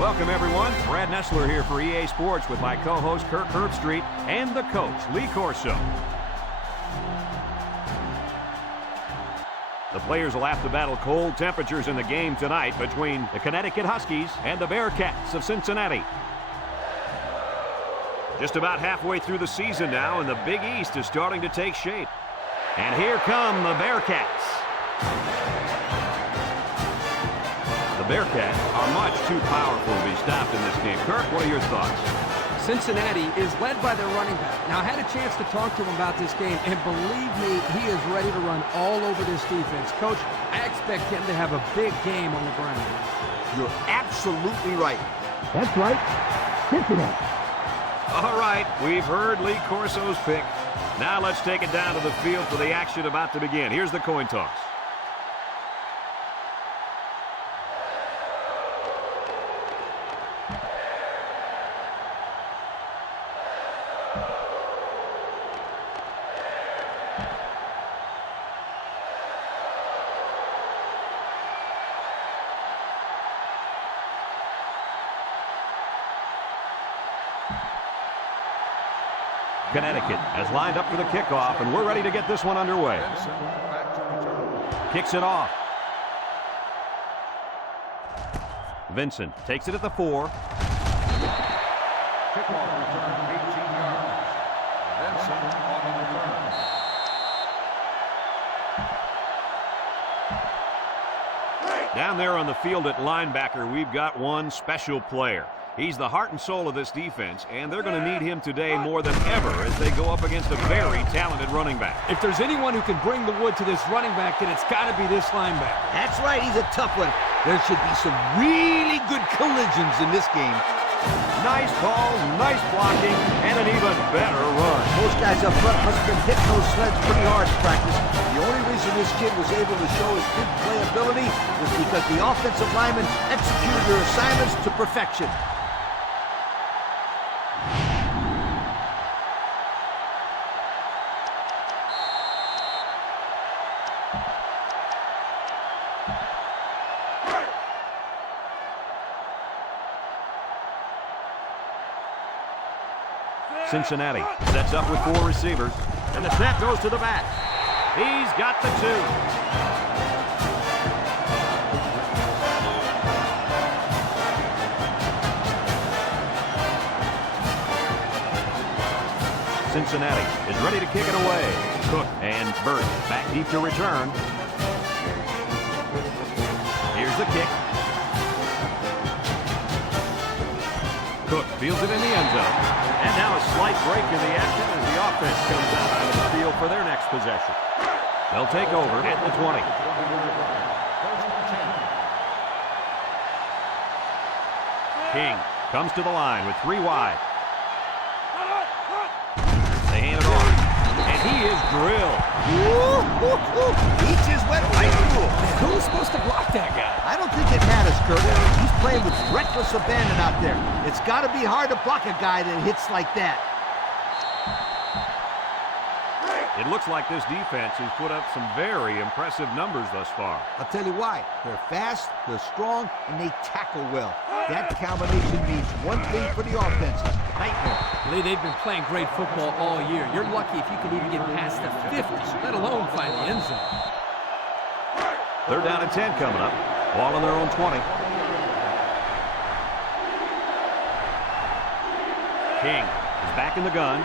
Welcome, everyone. Brad Nessler here for EA Sports with my co-host Kirk Herbstreit and the coach, Lee Corso. The players will have to battle cold temperatures in the game tonight between the Connecticut Huskies and the Bearcats of Cincinnati. Just about halfway through the season now, and the Big East is starting to take shape. And here come the Bearcats. The Bearcats are much too powerful to be stopped in this game. Kirk, what are your thoughts? Cincinnati is led by their running back. Now, I had a chance to talk to him about this game, and believe me, he is ready to run all over this defense. Coach, I expect him to have a big game on the ground. You're absolutely right. That's right. Cincinnati. All right, we've heard Lee Corso's pick. Now let's take it down to the field for the action about to begin. Here's the coin toss. Connecticut has lined up for the kickoff, and we're ready to get this one underway. Kicks it off. Vincent takes it at the 4. Kickoff return, 18 yards. Vincent on the return. Down there on the field at linebacker, we've got one special player. He's the heart and soul of this defense, and they're going to need him today more than ever as they go up against a very talented running back. If there's anyone who can bring the wood to this running back, then it's got to be this linebacker. That's right, he's a tough one. There should be some really good collisions in this game. Nice ball, nice blocking, and an even better run. Those guys up front must have been hitting those sleds pretty hard in practice. The only reason this kid was able to show his big playability was because the offensive linemen executed their assignments to perfection. Cincinnati sets up with 4 receivers, and the snap goes to the back. He's got the 2. Cincinnati is ready to kick it away. Cook and Burt back deep to return. Here's the kick. Cook fields it in the end zone. And now a slight break in the action as the offense comes out onto the field for their next possession. They'll take over at the 20. King comes to the line with 3 wide. They hand it off, and he is drilled. Each is wet like a rule. Who's supposed to block that guy? I don't think it matters, Kurt. He's playing with reckless abandon out there. It's got to be hard to block a guy that hits like that. It looks like this defense has put up some very impressive numbers thus far. I'll tell you why. They're fast, they're strong, and they tackle well. That combination means one thing for the offense. Nightmare. Lee, they've been playing great football all year. You're lucky if you can even get past the 50, let alone find the end zone. 3rd down and 10 coming up. Ball on their own 20. King is back in the gun.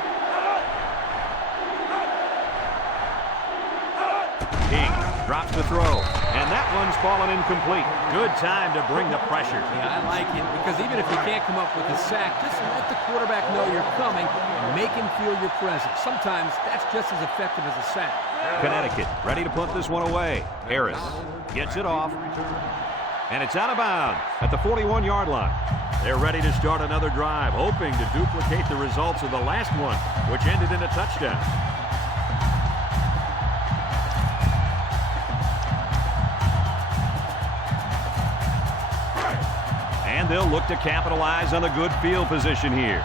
King drops the throw, and that one's fallen incomplete. Good time to bring the pressure. Yeah, I like it, because even if you can't come up with a sack, just let the quarterback know you're coming and make him feel your presence. Sometimes that's just as effective as a sack. Connecticut ready to punt this one away. Harris gets it off, and it's out of bounds at the 41-yard line. They're ready to start another drive, hoping to duplicate the results of the last one, which ended in a touchdown. And they'll look to capitalize on the good field position here.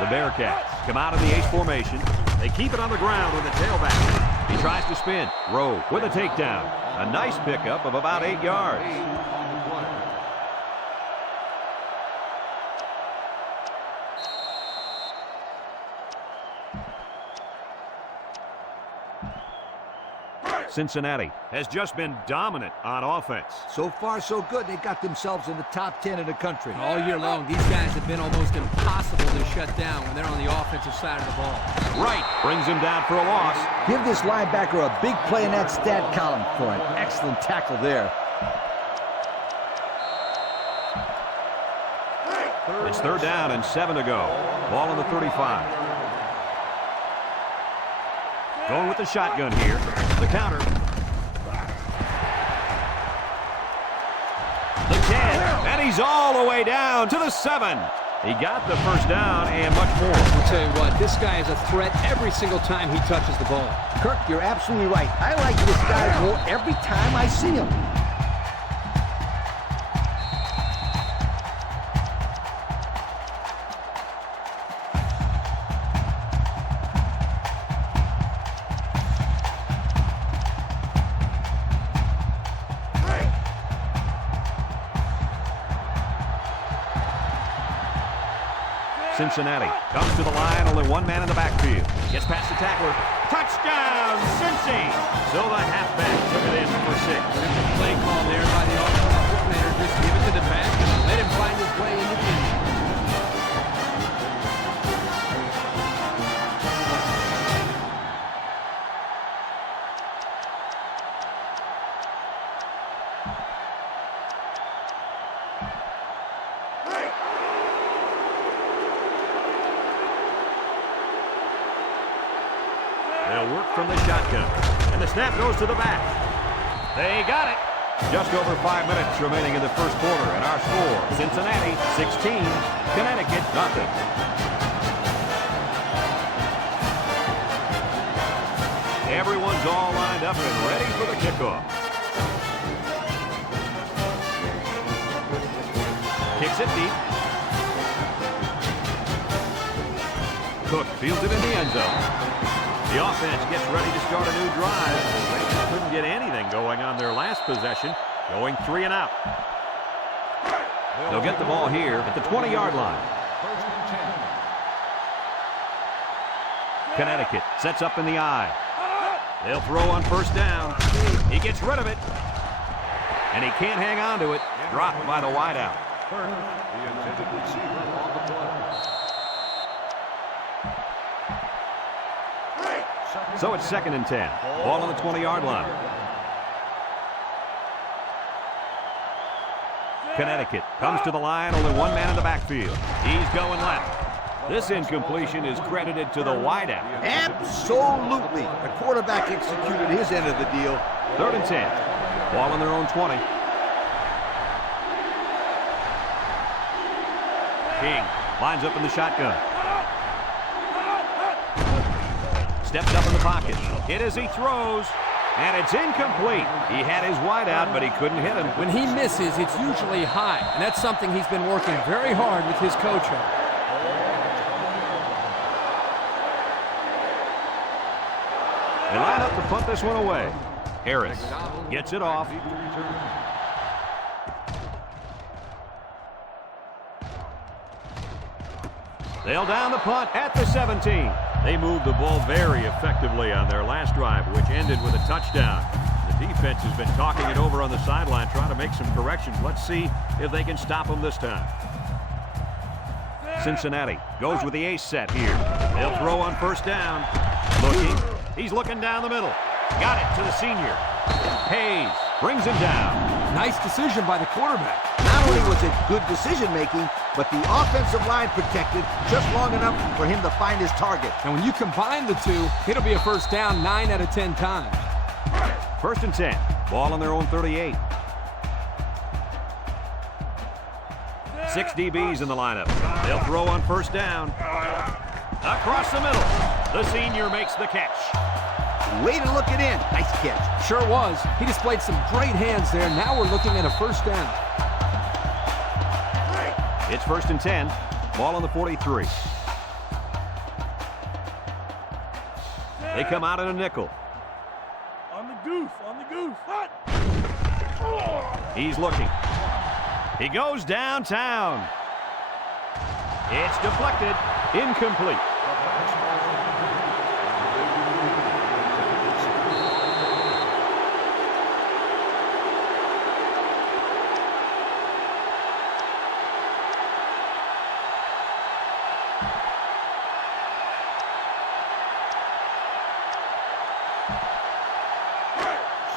The Bearcats come out in the ace formation. They keep it on the ground with the tailback. He tries to spin. Rowe with a takedown. A nice pickup of about 8 yards. Cincinnati has just been dominant on offense. So far, so good. They got themselves in the top 10 in the country. All year long, these guys have been almost impossible to shut down when they're on the offensive side of the ball. Right brings him down for a loss. Give this linebacker a big play in that stat column for an excellent tackle there. It's 3rd down and 7 to go. Ball on the 35. Going with the shotgun here. The counter. The 10. And he's all the way down to the 7. He got the first down and much more. I'll tell you what, this guy is a threat every single time he touches the ball. Kirk, you're absolutely right. I like this guy more every time I see him. Cincinnati comes to the line, only one man in the backfield. Gets past the tackler. Touchdown, Cincy! So the halfback took it in for 6. There's a play call there by the offensive coordinator. Just give it to the back and let him find his way into the end. They'll work from the shotgun. And the snap goes to the back. They got it. Just over 5 minutes remaining in the first quarter. And our score, Cincinnati 16, Connecticut nothing. Everyone's all lined up and ready for the kickoff. Kicks it deep. Cook fields it in the end zone. The offense gets ready to start a new drive. The Raiders couldn't get anything going on their last possession, going 3 and out. They'll get the ball here at the 20-yard line. Connecticut sets up in the I. They'll throw on first down. He gets rid of it. And he can't hang on to it. Dropped by the wideout. The intended receiver on the play. So it's 2nd and 10. Ball on the 20-yard line. Connecticut comes to the line, only one man in the backfield. He's going left. This incompletion is credited to the wideout. Absolutely. The quarterback executed his end of the deal. 3rd and 10. Ball on their own 20. King lines up in the shotgun. Steps up in the pocket. Hit as he throws. And it's incomplete. He had his wideout, but he couldn't hit him. When he misses, it's usually high. And that's something he's been working very hard with his coach on. They line up to punt this one away. Harris gets it off. They'll down the punt at the 17. They moved the ball very effectively on their last drive, which ended with a touchdown. The defense has been talking it over on the sideline, trying to make some corrections. Let's see if they can stop them this time. Cincinnati goes with the ace set here. They'll throw on first down. Looking. He's looking down the middle. Got it to the senior. Hayes brings him down. Nice decision by the quarterback. Not only was it good decision-making, but the offensive line protected just long enough for him to find his target. And when you combine the two, it'll be a first down 9 out of 10 times. 1st and 10. Ball on their own 38. 6 DBs in the lineup. They'll throw on first down. Across the middle. The senior makes the catch. Way to look it in. Nice catch. Sure was. He displayed some great hands there. Now we're looking at a first down. It's 1st and 10. Ball on the 43. They come out in a nickel. On the goof, on the goof. Hot. He's looking. He goes downtown. It's deflected. Incomplete.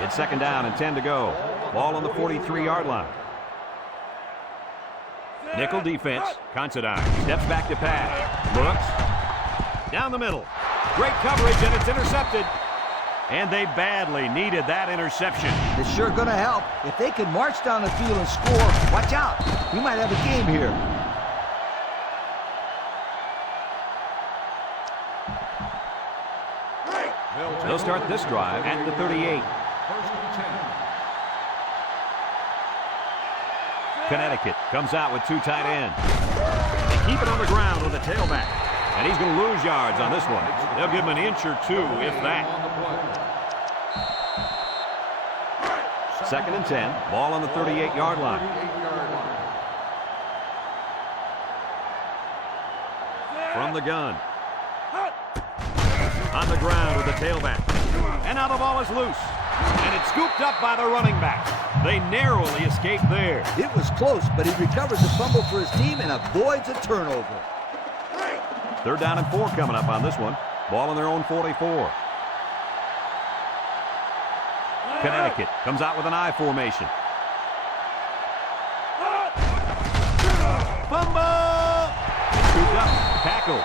It's 2nd down and 10 to go. Ball on the 43-yard line. Nickel defense. Considine steps back to pass. Looks. Down the middle. Great coverage, and it's intercepted. And they badly needed that interception. It's sure going to help. If they can march down the field and score, watch out. We might have a game here. They'll start this drive at the 38. 1st and 10. Connecticut comes out with 2 tight ends. They keep it on the ground with the tailback. And he's going to lose yards on this one. They'll give him an inch or 2, if that. 2nd and 10. Ball on the 38-yard line. From the gun. On the ground with the tailback. And now the ball is loose. And it's scooped up by the running back. They narrowly escaped there. It was close, but he recovers the fumble for his team and avoids a turnover. 3rd down and 4 coming up on this one. Ball on their own 44. Connecticut comes out with an I formation. Fumble! It's scooped up. Tackle.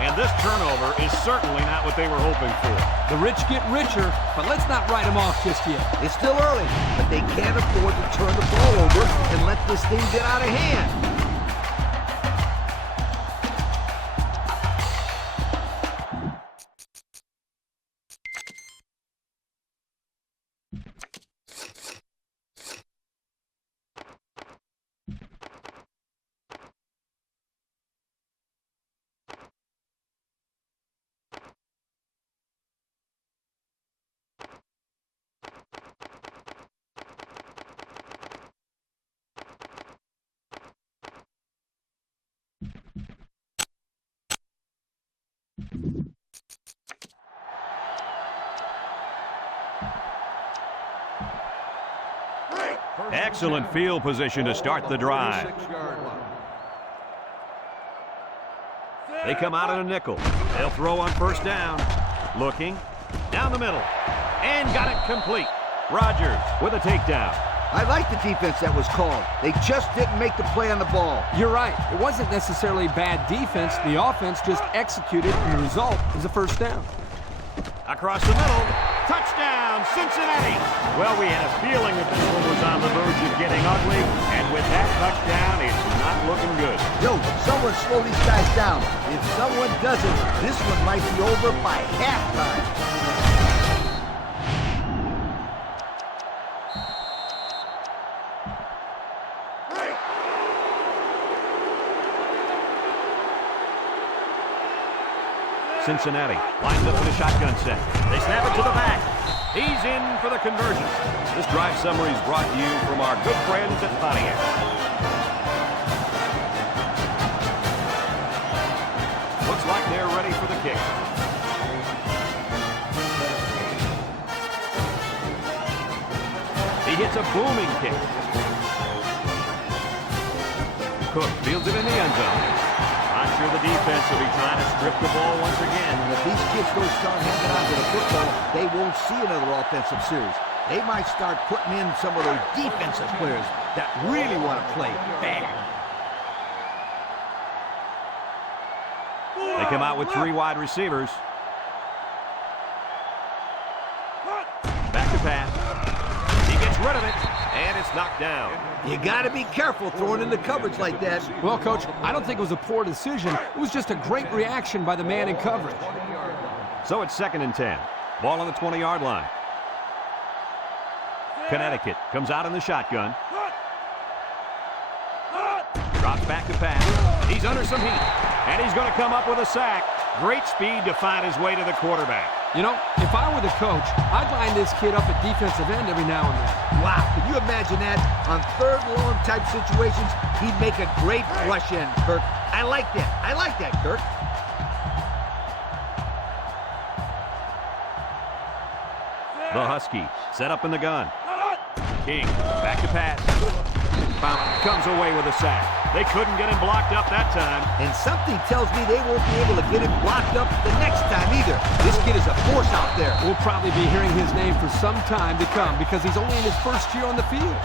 And this turnover is certainly not what they were hoping for. The rich get richer, but let's not write them off just yet. It's still early, but they can't afford to turn the ball over and let this thing get out of hand. Excellent field position to start the drive. 6-yard line. They come out in a nickel. They'll throw on 1st down. Looking. Down the middle. And got it complete. Rodgers with a takedown. I like the defense that was called. They just didn't make the play on the ball. You're right. It wasn't necessarily bad defense. The offense just executed, and the result is a 1st down. Across the middle. Touchdown, Cincinnati. Well, we had a feeling that this one was on the verge of getting ugly, and with that touchdown, it's not looking good. Yo, someone slow these guys down. If someone doesn't, this one might be over by halftime. Cincinnati lines up for the shotgun set. They snap it to the back. He's in for the conversion. This drive summary is brought to you from our good friends at Pontiac. Looks like they're ready for the kick. He hits a booming kick. Cook fields it in the end zone. Not sure the defense will be trying to strip the ball once again. And if these kids don't start hanging on to the football, they won't see another offensive series. They might start putting in some of those defensive players that really want to play bad. They come out with 3 wide receivers. Back to pass. He gets rid of it, and it's knocked down. You got to be careful throwing into coverage like that. Well, Coach, I don't think it was a poor decision. It was just a great reaction by the man in coverage. So it's 2nd and 10. Ball on the 20-yard line. Connecticut comes out in the shotgun. Drops back to pass. He's under some heat, and he's going to come up with a sack. Great speed to find his way to the quarterback. You know, if I were the coach, I'd line this kid up at defensive end every now and then. Wow, can you imagine that? On 3rd and long type situations, he'd make a great rush end, Kirk. I like that. I like that, Kirk. The Huskies set up in the gun. King back to pass. Fountain comes away with a sack. They couldn't get him blocked up that time. And something tells me they won't be able to get him blocked up the next time either. This kid is a force out there. We'll probably be hearing his name for some time to come because he's only in his first year on the field.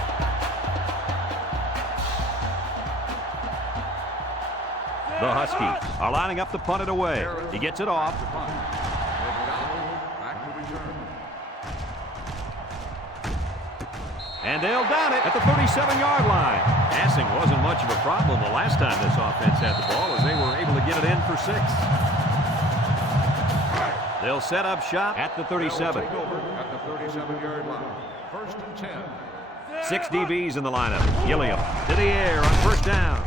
The Huskies are lining up to punt it away. He gets it off. And they'll down it at the 37-yard line. Passing wasn't much of a problem the last time this offense had the ball as they were able to get it in for 6. They'll set up shop at the 37. At the 37-yard line. First and 10. 6 DBs in the lineup. Gilliam to the air on first down.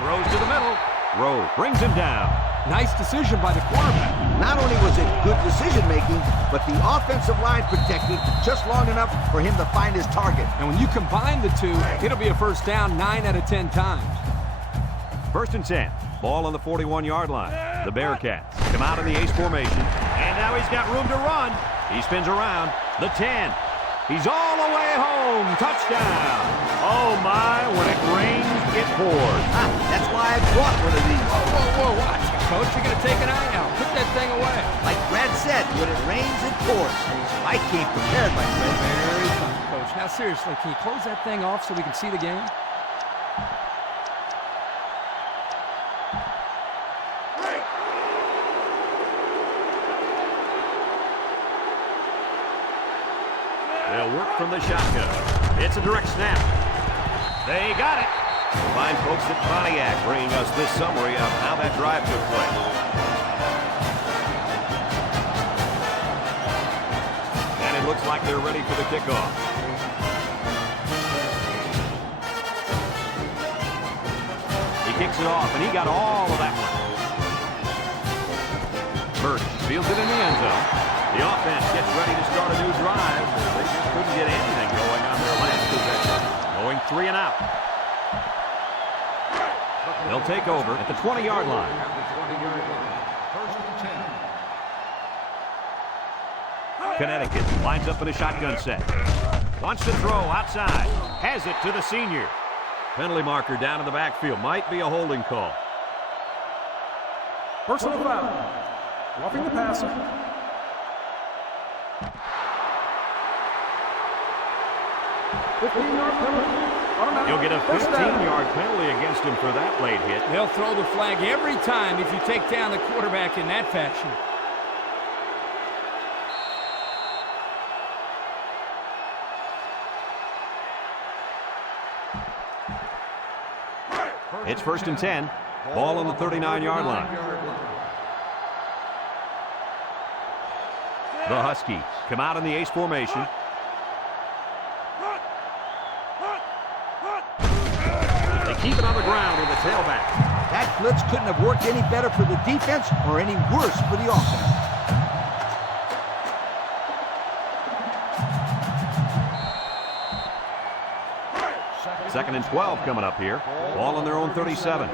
Throws to the middle. Rowe brings him down. Nice decision by the quarterback. Not only was it good decision-making, but the offensive line protected just long enough for him to find his target. And when you combine the two, it'll be a first down 9 out of 10 times. First and 10. Ball on the 41-yard line. The Bearcats come out in the ace formation. And now he's got room to run. He spins around. The 10. He's all the way home. Touchdown. Oh, my. When it rains, it pours. That's why I brought one of these. Whoa, watch it, Coach. You're going to take an eye out. Put that thing away. Like Brad said, when it rains, it pours. I came prepared, my friend. Very tough, Coach. Now, seriously, can you close that thing off so we can see the game? They'll work from the shotgun. It's a direct snap. They got it. Fine folks at Pontiac bringing us this summary of how that drive took place. And it looks like they're ready for the kickoff. He kicks it off, and he got all of that one. Birch fields it in the end zone. The offense gets ready to start a new drive. They just couldn't get anything going on their last possession. Going 3 and out. They'll take over at the 20-yard line. At the 20-yard line. First and 10. Connecticut lines up in a shotgun set. Wants to throw outside. Has it to the senior. Penalty marker down in the backfield. Might be a holding call. Personal foul. Roughing the passer. You'll get a 15-yard penalty against him for that late hit. They'll throw the flag every time if you take down the quarterback in that fashion. It's first and 10. Ball on the 39-yard line. The Huskies come out in the ace formation. They keep it on the ground with the tailback. That blitz couldn't have worked any better for the defense or any worse for the offense. Second and 12 coming up here. Ball on their own 37.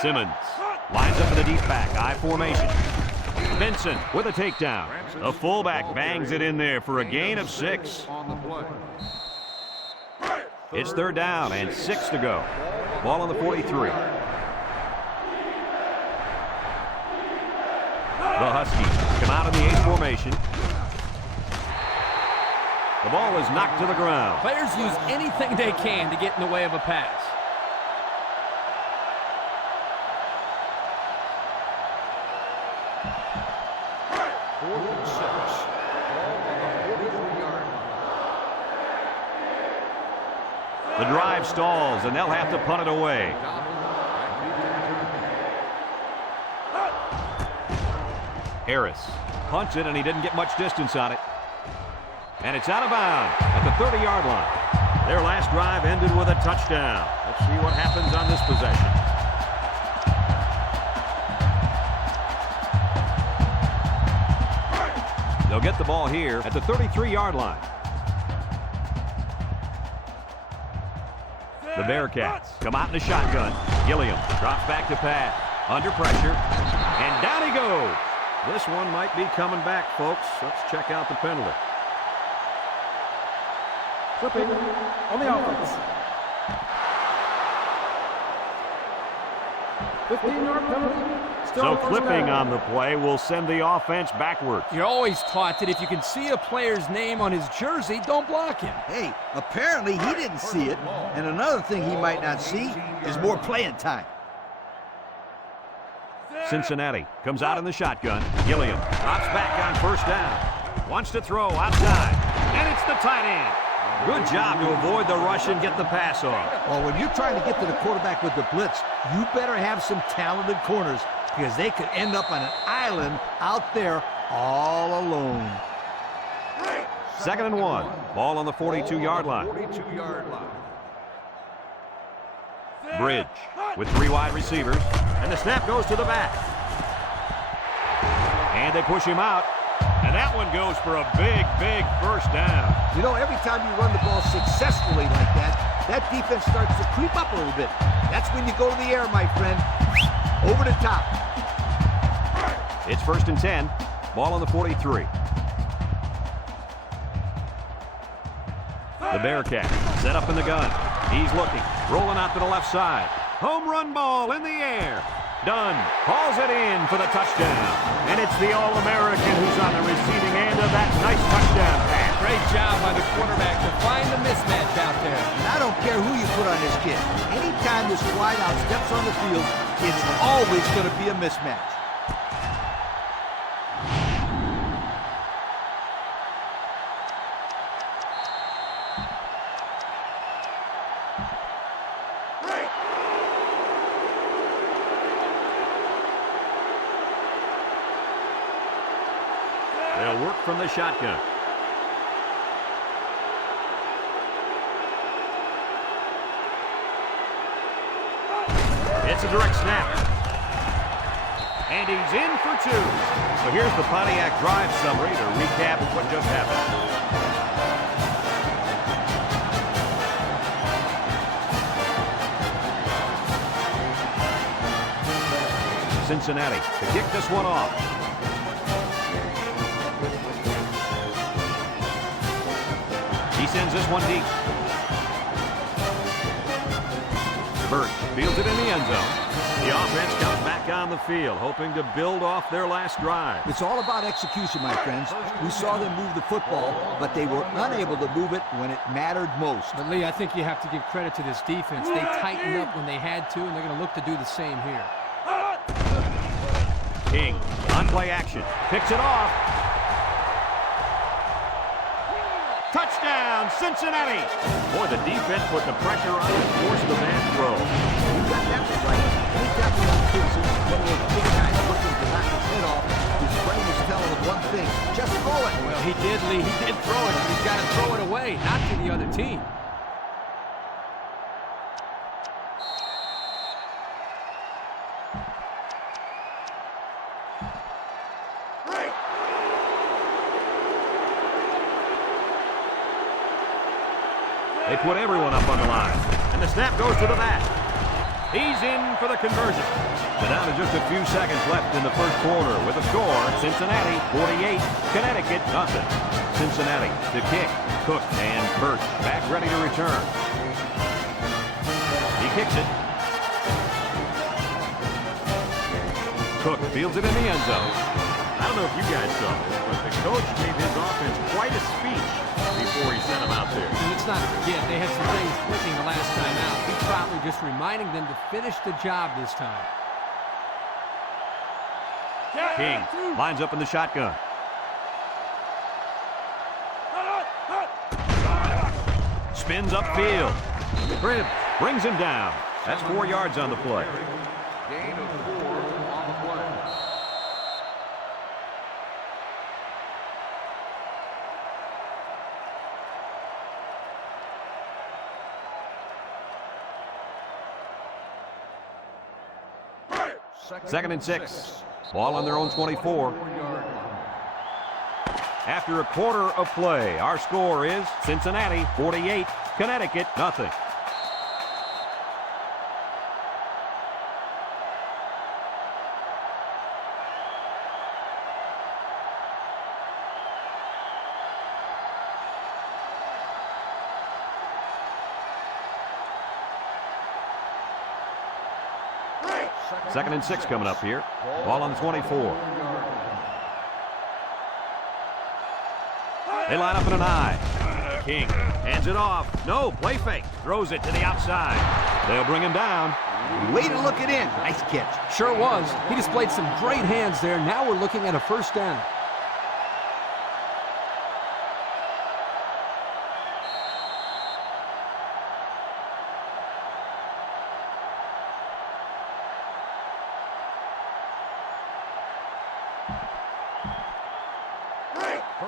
Simmons lines up in the deep back, I formation. Benson with a takedown. The fullback bangs it in there for a gain of 6. It's third down and 6 to go. Ball on the 43. The Huskies come out in the ace formation. The ball is knocked to the ground. Players use anything they can to get in the way of a pass. The drive stalls, and they'll have to punt it away. Harris punts it, and he didn't get much distance on it. And it's out of bounds at the 30-yard line. Their last drive ended with a touchdown. Let's see what happens on this possession. They'll get the ball here at the 33-yard line. The Bearcats come out in the shotgun. Gilliam drops back to pass. Under pressure. And down he goes. This one might be coming back, folks. Let's check out the penalty. Flipping on the offense. 15-yard penalty. Still So first flipping down. on the play will send the offense backwards. You're always taught that if you can see a player's name on his jersey, don't block him. Hey, apparently he didn't see it. And another thing he might not see is more playing time. Cincinnati comes out in the shotgun. Gilliam drops back on first down. Wants to throw outside. And it's the tight end. Good job to avoid the rush and get the pass off. Well, when you're trying to get to the quarterback with the blitz, you better have some talented corners because they could end up on an island out there all alone. 2nd and 1. Ball on the 42-yard line. 42-yard line. Bridge with 3 wide receivers. And the snap goes to the back. And they push him out. And that one goes for a big, big first down. You know, every time you run the ball successfully like that, that defense starts to creep up a little bit. That's when you go to the air, my friend. Over the top. It's 1st and 10. Ball on the 43. The Bearcat set up in the gun. He's looking. Rolling out to the left side. Home run ball in the air. Dunn hauls it in for the touchdown. And it's the All-American who's on the receiving end of that nice touchdown pass. Great job by the quarterback to find the mismatch out there. And I don't care who you put on this kid. Anytime this wideout steps on the field, it's always going to be a mismatch. They'll work from the shotgun. It's a direct snap. And he's in for 2. So here's the Pontiac drive summary to recap what just happened. Cincinnati to kick this one off. He sends this one deep. Birch fields it in the end zone. The offense comes back on the field, hoping to build off their last drive. It's all about execution, my friends. We saw them move the football, but they were unable to move it when it mattered most. But, Lee, I think you have to give credit to this defense. They tightened up when they had to, and they're going to look to do the same here. King on play action. Picks it off. Touchdown, Cincinnati! Boy, the defense put the pressure on and forced the man throw. You got that right. Anytime you have kids, one of those big guys looking to knock his head off, his brain is telling him one thing: just throw it. Well, he did, Lee. He did throw it, but he's got to throw it away, not to the other team. They put everyone up on the line. And the snap goes to the back. He's in for the conversion. But down to just a few seconds left in the first quarter with a score. Cincinnati 48, Connecticut nothing. Cincinnati to kick. Cook and Birch back ready to return. He kicks it. Cook fields it in the end zone. I don't know if you guys saw this, but the coach gave his offense quite a speech before he sent them out there. And let's not forget, they had some things clicking the last time out. He's probably just reminding them to finish the job this time. King lines up in the shotgun. Spins upfield. Cribbs brings him down. That's 4 yards on the play. Gain of 4 on the play. Second and 6. Ball on their own 24. After a quarter of play, our score is Cincinnati 48, Connecticut nothing. 2nd and 6 coming up here. Ball on the 24. They line up in an I. King hands it off. No, play fake. Throws it to the outside. They'll bring him down. Way to look it in. Nice catch. Sure was. He displayed some great hands there. Now we're looking at a first down.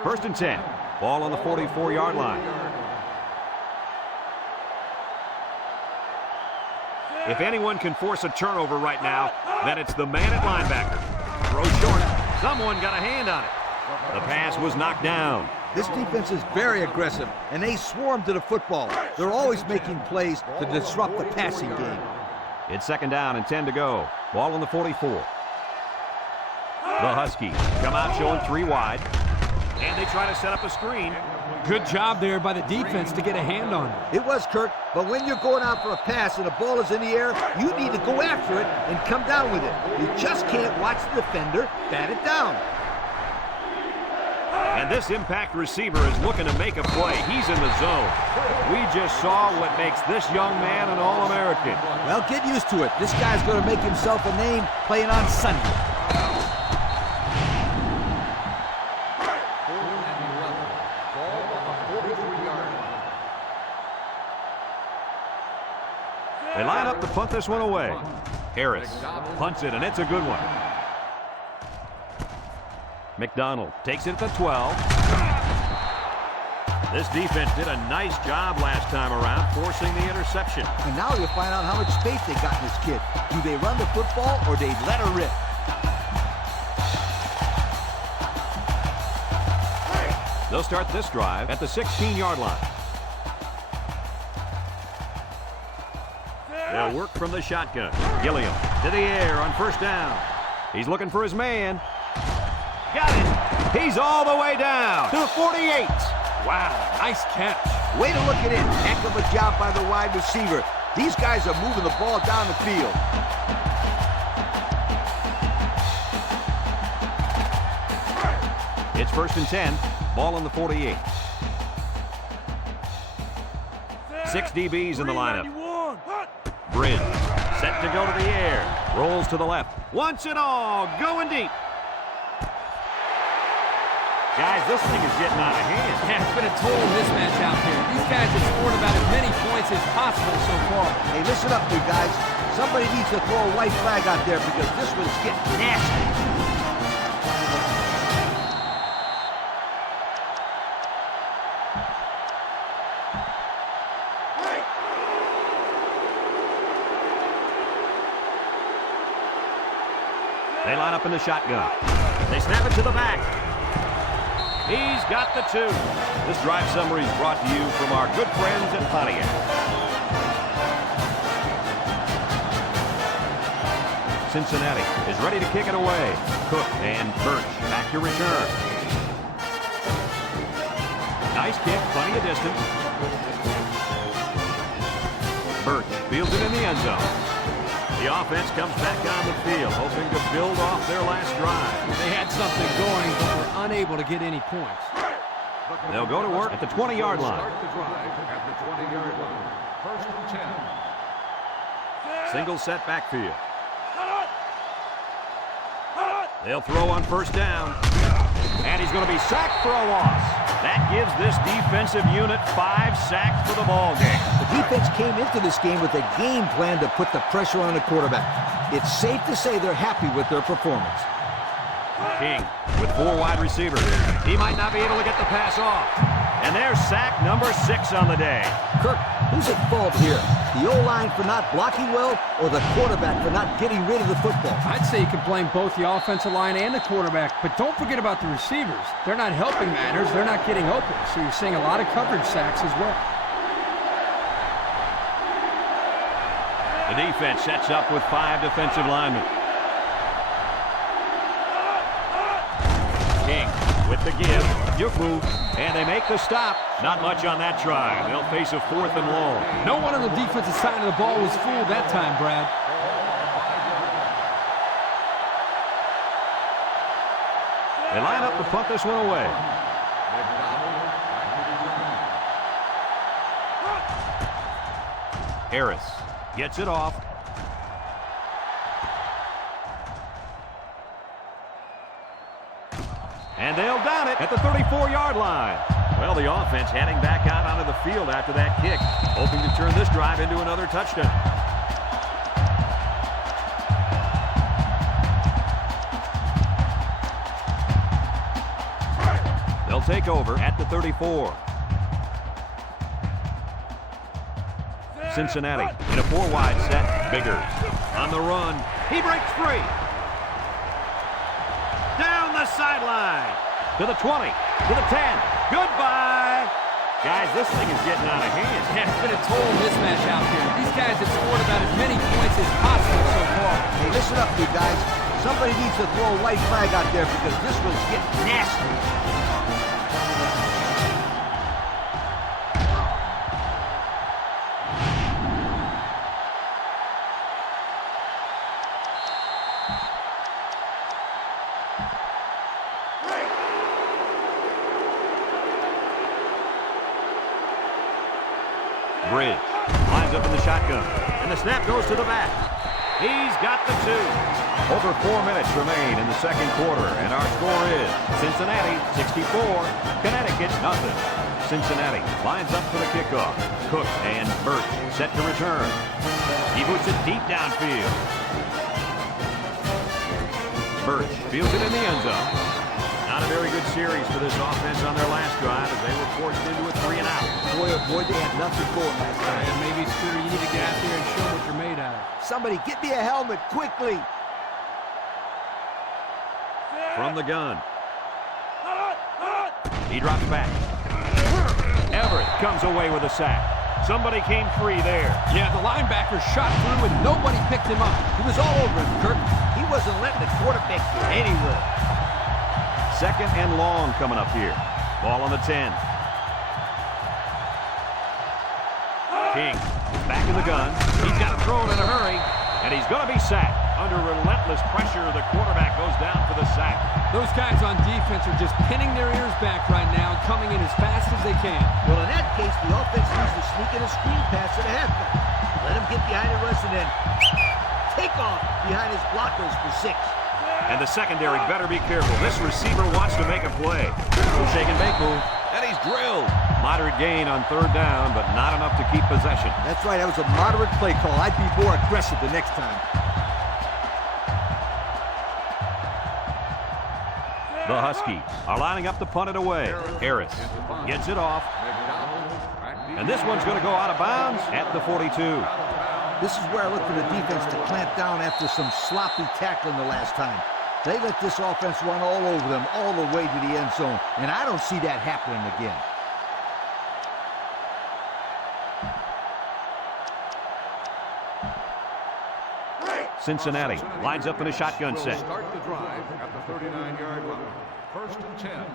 First and 10. Ball on the 44-yard line. If anyone can force a turnover right now, then it's the man at linebacker. Throw short. Someone got a hand on it. The pass was knocked down. This defense is very aggressive, and they swarm to the football. They're always making plays to disrupt the passing game. It's 2nd down and 10 to go. Ball on the 44. The Huskies come out showing 3 wide. And they try to set up a screen. Good job there by the defense to get a hand on it. It was, Kurt, but when you're going out for a pass and the ball is in the air, you need to go after it and come down with it. You just can't watch the defender bat it down. And this impact receiver is looking to make a play. He's in the zone. We just saw what makes this young man an All-American. Well, get used to it. This guy's going to make himself a name playing on Sunday. They line up to punt this one away. Harris punts it, and it's a good one. McDonald takes it at the 12. This defense did a nice job last time around, forcing the interception. And now you'll find out how much faith they got in this kid. Do they run the football or they let her rip? They'll start this drive at the 16-yard line. They'll work from the shotgun. Gilliam to the air on first down. He's looking for his man. Got it. He's all the way down to the 48. Wow, nice catch. Way to look it in. Heck of a job by the wide receiver. These guys are moving the ball down the field. It's 1st and 10. Ball on the 48. 6 DBs in the lineup. Bridge set to go to the air. Rolls to the left. Once and all, going deep. Guys, this thing is getting out of hand. Yeah, it's been a total mismatch out there. These guys have scored about as many points as possible so far. Hey, listen up, you guys. Somebody needs to throw a white flag out there because this one's getting nasty. They line up in the shotgun. They snap it to the back. He's got the 2. This drive summary is brought to you from our good friends at Pontiac. Cincinnati is ready to kick it away. Cook and Birch back to return. Nice kick, plenty of distance. Birch fields it in the end zone. The offense comes back on the field, hoping to build off their last drive. They had something going, but were unable to get any points. They'll go to work at the 20-yard line. Start the drive at the 20-yard line. 1st and 10. Single set backfield. They'll throw on first down. And he's going to be sacked for a loss. That gives this defensive unit 5 sacks for the ball game. The defense came into this game with a game plan to put the pressure on the quarterback. It's safe to say they're happy with their performance. King with 4 wide receivers. He might not be able to get the pass off. And there's sack number 6 on the day. Kirk, who's at fault here? The O-line for not blocking well or the quarterback for not getting rid of the football? I'd say you can blame both the offensive line and the quarterback, but don't forget about the receivers. They're not helping matters. They're not getting open, so you're seeing a lot of coverage sacks as well. The defense sets up with 5 defensive linemen. King with the give. Yufu, and they make the stop. Not much on that try. They'll face a 4th and long. No one on the defensive side of the ball was fooled that time, Brad. They line up to punt this one away. Harris gets it off. And they'll down it at the 34-yard line. Well, the offense heading back out onto the field after that kick, hoping to turn this drive into another touchdown. They'll take over at the 34. Cincinnati in a 4-wide set. Biggers on the run. He breaks free. Down the sideline. To the 20. To the 10. Goodbye. Guys, this thing is getting out of hand. Yeah, it's been a total mismatch out here. These guys have scored about as many points as possible so far. Hey, listen up, you guys. Somebody needs to throw a white flag out there because this one's getting nasty. Bridge lines up in the shotgun, and the snap goes to the back. He's got the 2. Over 4 minutes remain in the second quarter, and our score is Cincinnati 64, Connecticut nothing. Cincinnati lines up for the kickoff. Cook and Burt set to return. He boots it deep downfield. Birch fields it in the end zone. Not a very good series for this offense on their last drive as they were forced into a 3-and-out. Boy, oh boy, they had nothing going last time. And maybe, Scooter, you need to get out there and show what you're made out of. Somebody get me a helmet quickly. From the gun. He drops back. Everett comes away with a sack. Somebody came free there. Yeah, the linebacker shot through and nobody picked him up. He was all over him, Kirk. He wasn't letting the quarterback get anywhere. Second and long coming up here. Ball on the 10. King is back in the gun. He's got to throw it in a hurry, and he's going to be sacked. Under relentless pressure, the quarterback goes down for the sack. Those guys on defense are just pinning their ears back right now and coming in as fast as they can. Well, in that case, the offense needs to sneak in a screen pass to the halfback. Let him get behind the rush and then take off behind his blockers for 6. And the secondary better be careful. This receiver wants to make a play. Shake and bake move, and he's drilled. Moderate gain on 3rd down, but not enough to keep possession. That's right. That was a moderate play call. I'd be more aggressive the next time. The Huskies are lining up to punt it away. Harris gets it off. And this one's going to go out of bounds at the 42. This is where I look for the defense to clamp down after some sloppy tackling the last time. They let this offense run all over them all the way to the end zone, and I don't see that happening again. Cincinnati lines up in a shotgun set. Start the drive at the 39-yard line. 1st and 10.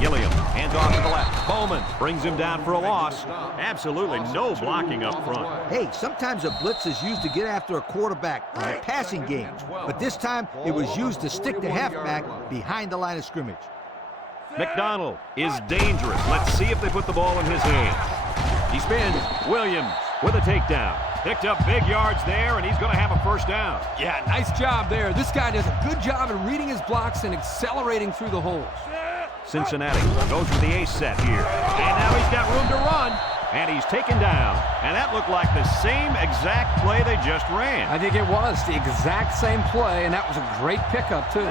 Gilliam hands off to the left. Bowman brings him down for a loss. Absolutely no blocking up front. Hey, sometimes a blitz is used to get after a quarterback in a passing game, but this time it was used to stick the halfback behind the line of scrimmage. McDonald is dangerous. Let's see if they put the ball in his hands. He spins. Williams with a takedown. Picked up big yards there, and he's going to have a 1st down. Yeah, nice job there. This guy does a good job in reading his blocks and accelerating through the holes. Cincinnati goes with the ace set here. And now he's got room to run. And he's taken down. And that looked like the same exact play they just ran. I think it was the exact same play, and that was a great pickup, too.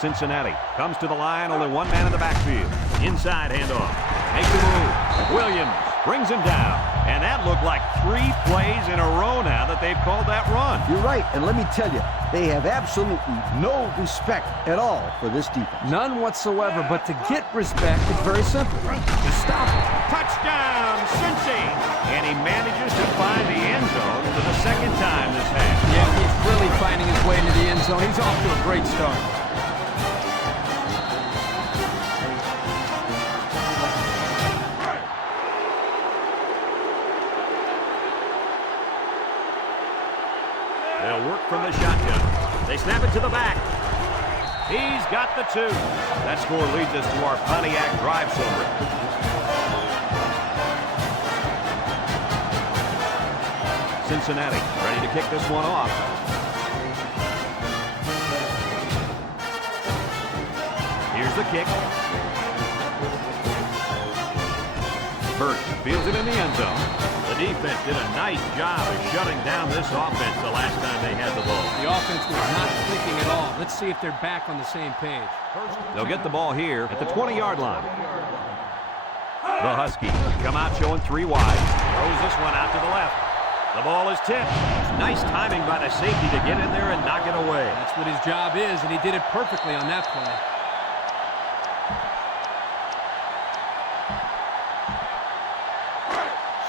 Cincinnati comes to the line, only one man in the backfield. Inside handoff. Makes a move. Williams brings him down. And that looked like 3 plays in a row now that they've called that run. You're right, and let me tell you, they have absolutely no respect at all for this defense. None whatsoever, but to get respect, it's very simple. Just stop it. Touchdown, Cincy! And he manages to find the end zone for the 2nd time this half. Yeah, he's really finding his way into the end zone. He's off to a great start. They'll work from the shotgun. They snap it to the back. He's got the 2. That score leads us to our Pontiac drive celebration. Cincinnati ready to kick this one off. Here's the kick. Burt fields it in the end zone. The defense did a nice job of shutting down this offense the last time they had the ball. The offense was not clicking at all. Let's see if they're back on the same page. They'll get the ball here at the 20-yard line. The Huskies come out showing 3 wide. Throws this one out to the left. The ball is tipped. Nice timing by the safety to get in there and knock it away. That's what his job is, and he did it perfectly on that play.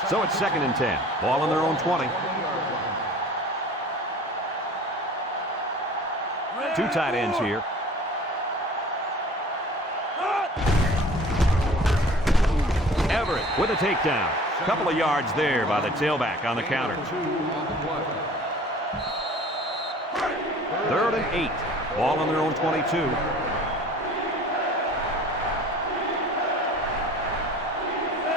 So it's 2nd and 10. Ball on their own 20. 2 tight ends here. Everett with a takedown. Couple of yards there by the tailback on the counter. 3rd and 8. Ball on their own 22.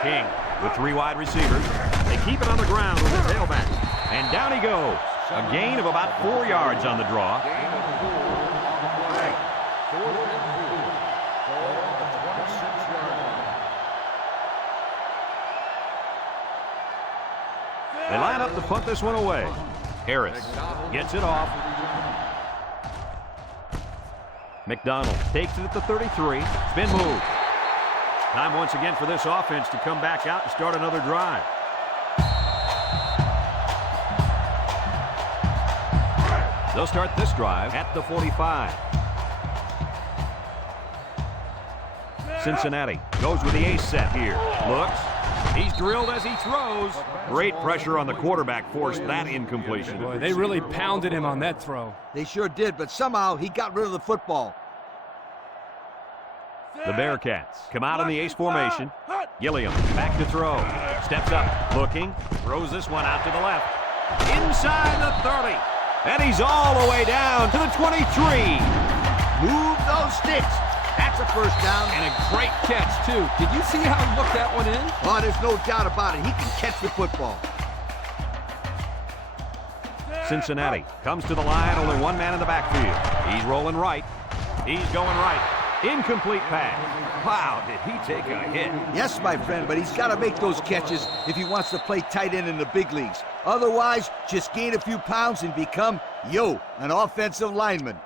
King with 3 wide receivers. They keep it on the ground with the tailback. And down he goes. A gain of about 4 yards on the draw. They line up to punt this one away. Harris gets it off. McDonald takes it at the 33. Spin move. Time once again for this offense to come back out and start another drive. They'll start this drive at the 45. Cincinnati goes with the ace set here. Looks. He's drilled as he throws. Great pressure on the quarterback forced that incompletion. Boy, they really pounded him on that throw. They sure did, but somehow he got rid of the football. The Bearcats come out in the ace formation. Gilliam back to throw. Steps up, looking. Throws this one out to the left. Inside the 30. And he's all the way down to the 23. Move those sticks. That's a first down. And a great catch, too. Did you see how he looked that one in? Oh, there's no doubt about it. He can catch the football. Cincinnati comes to the line, only 1 man in the backfield. He's rolling right. He's going right. Incomplete pass. Wow, did he take a hit? Yes, my friend, but he's got to make those catches if he wants to play tight end in the big leagues. Otherwise, just gain a few pounds and become, an offensive lineman.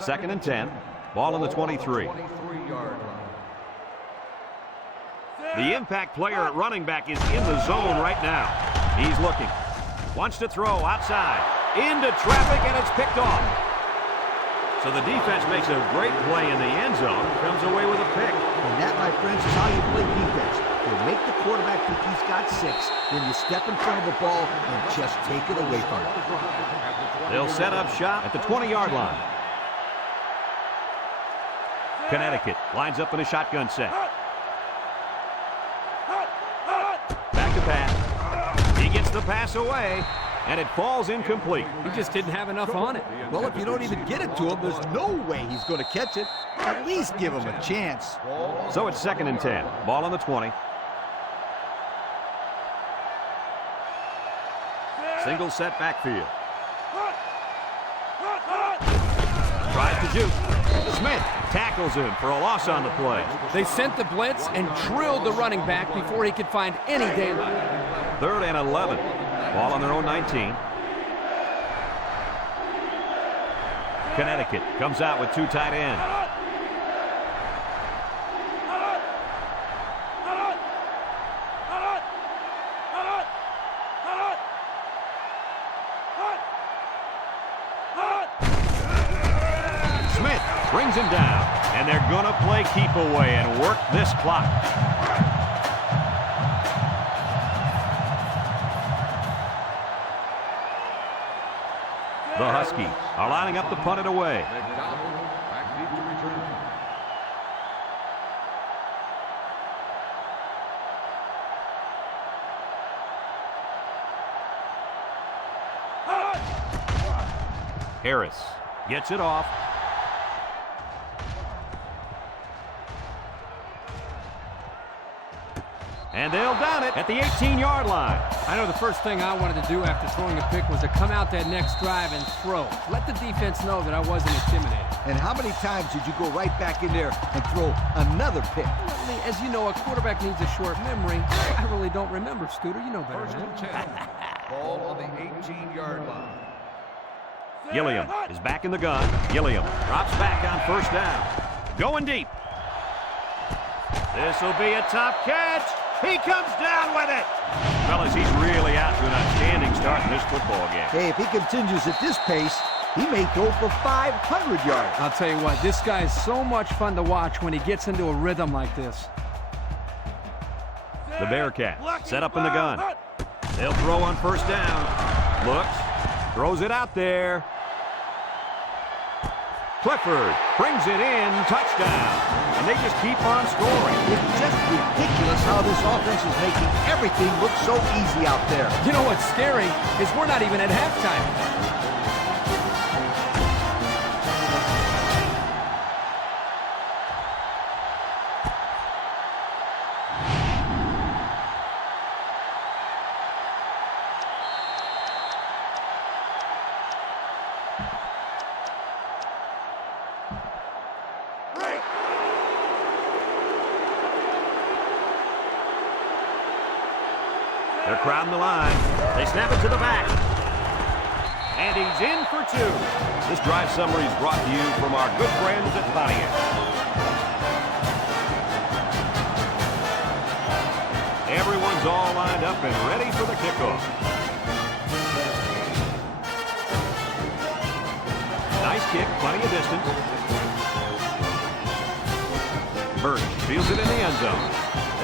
Second and 10. Ball on the 23. The impact player at running back is in the zone right now. He's looking. Wants to throw outside. Into traffic, and it's picked off. So the defense makes a great play in the end zone. Comes away with a pick. And that, my friends, is how you play defense. You make the quarterback think he's got 6. Then you step in front of the ball and just take it away from him. They'll set up shop at the 20-yard line. Connecticut lines up in a shotgun set. Back to pass. He gets the pass away, and it falls incomplete. He just didn't have enough on it. Well, if you don't even get it to him, there's no way he's going to catch it. At least give him a chance. So it's 2nd and 10. Ball on the 20. Single set backfield. Tries to juke. Smith tackles him for a loss on the play. They sent the blitz and drilled the running back before he could find any daylight. 3rd and 11. Ball on their own 19. Connecticut comes out with 2 tight ends. Smith brings him down, and they're going to play keep away and work this clock. The Huskies are lining up to punt it away. Harris gets it off. And they'll down it at the 18-yard line. I know the first thing I wanted to do after throwing a pick was to come out that next drive and throw. Let the defense know that I wasn't intimidated. And how many times did you go right back in there and throw another pick? Well, as you know, a quarterback needs a short memory. I really don't remember, Scooter. You know better than that. Ball on the 18-yard line. Gilliam is back in the gun. Gilliam drops back on first down. Going deep. This will be a top catch. He comes down with it. Fellas, he's really out to an outstanding start in this football game. Hey, if he continues at this pace, he may throw for 500 yards. I'll tell you what, this guy's so much fun to watch when he gets into a rhythm like this. The Bearcats set up in the gun. They'll throw on first down. Looks, throws it out there. Clifford brings it in, touchdown. And they just keep on scoring. It's just ridiculous how this offense is making everything look so easy out there. You know what's scary is we're not even at halftime. They're crowding the line. They snap it to the back. And he's in for two. This drive summary is brought to you from our good friends at Pontiac. Everyone's all lined up and ready for the kickoff. Nice kick, plenty of distance. Birch fields it in the end zone.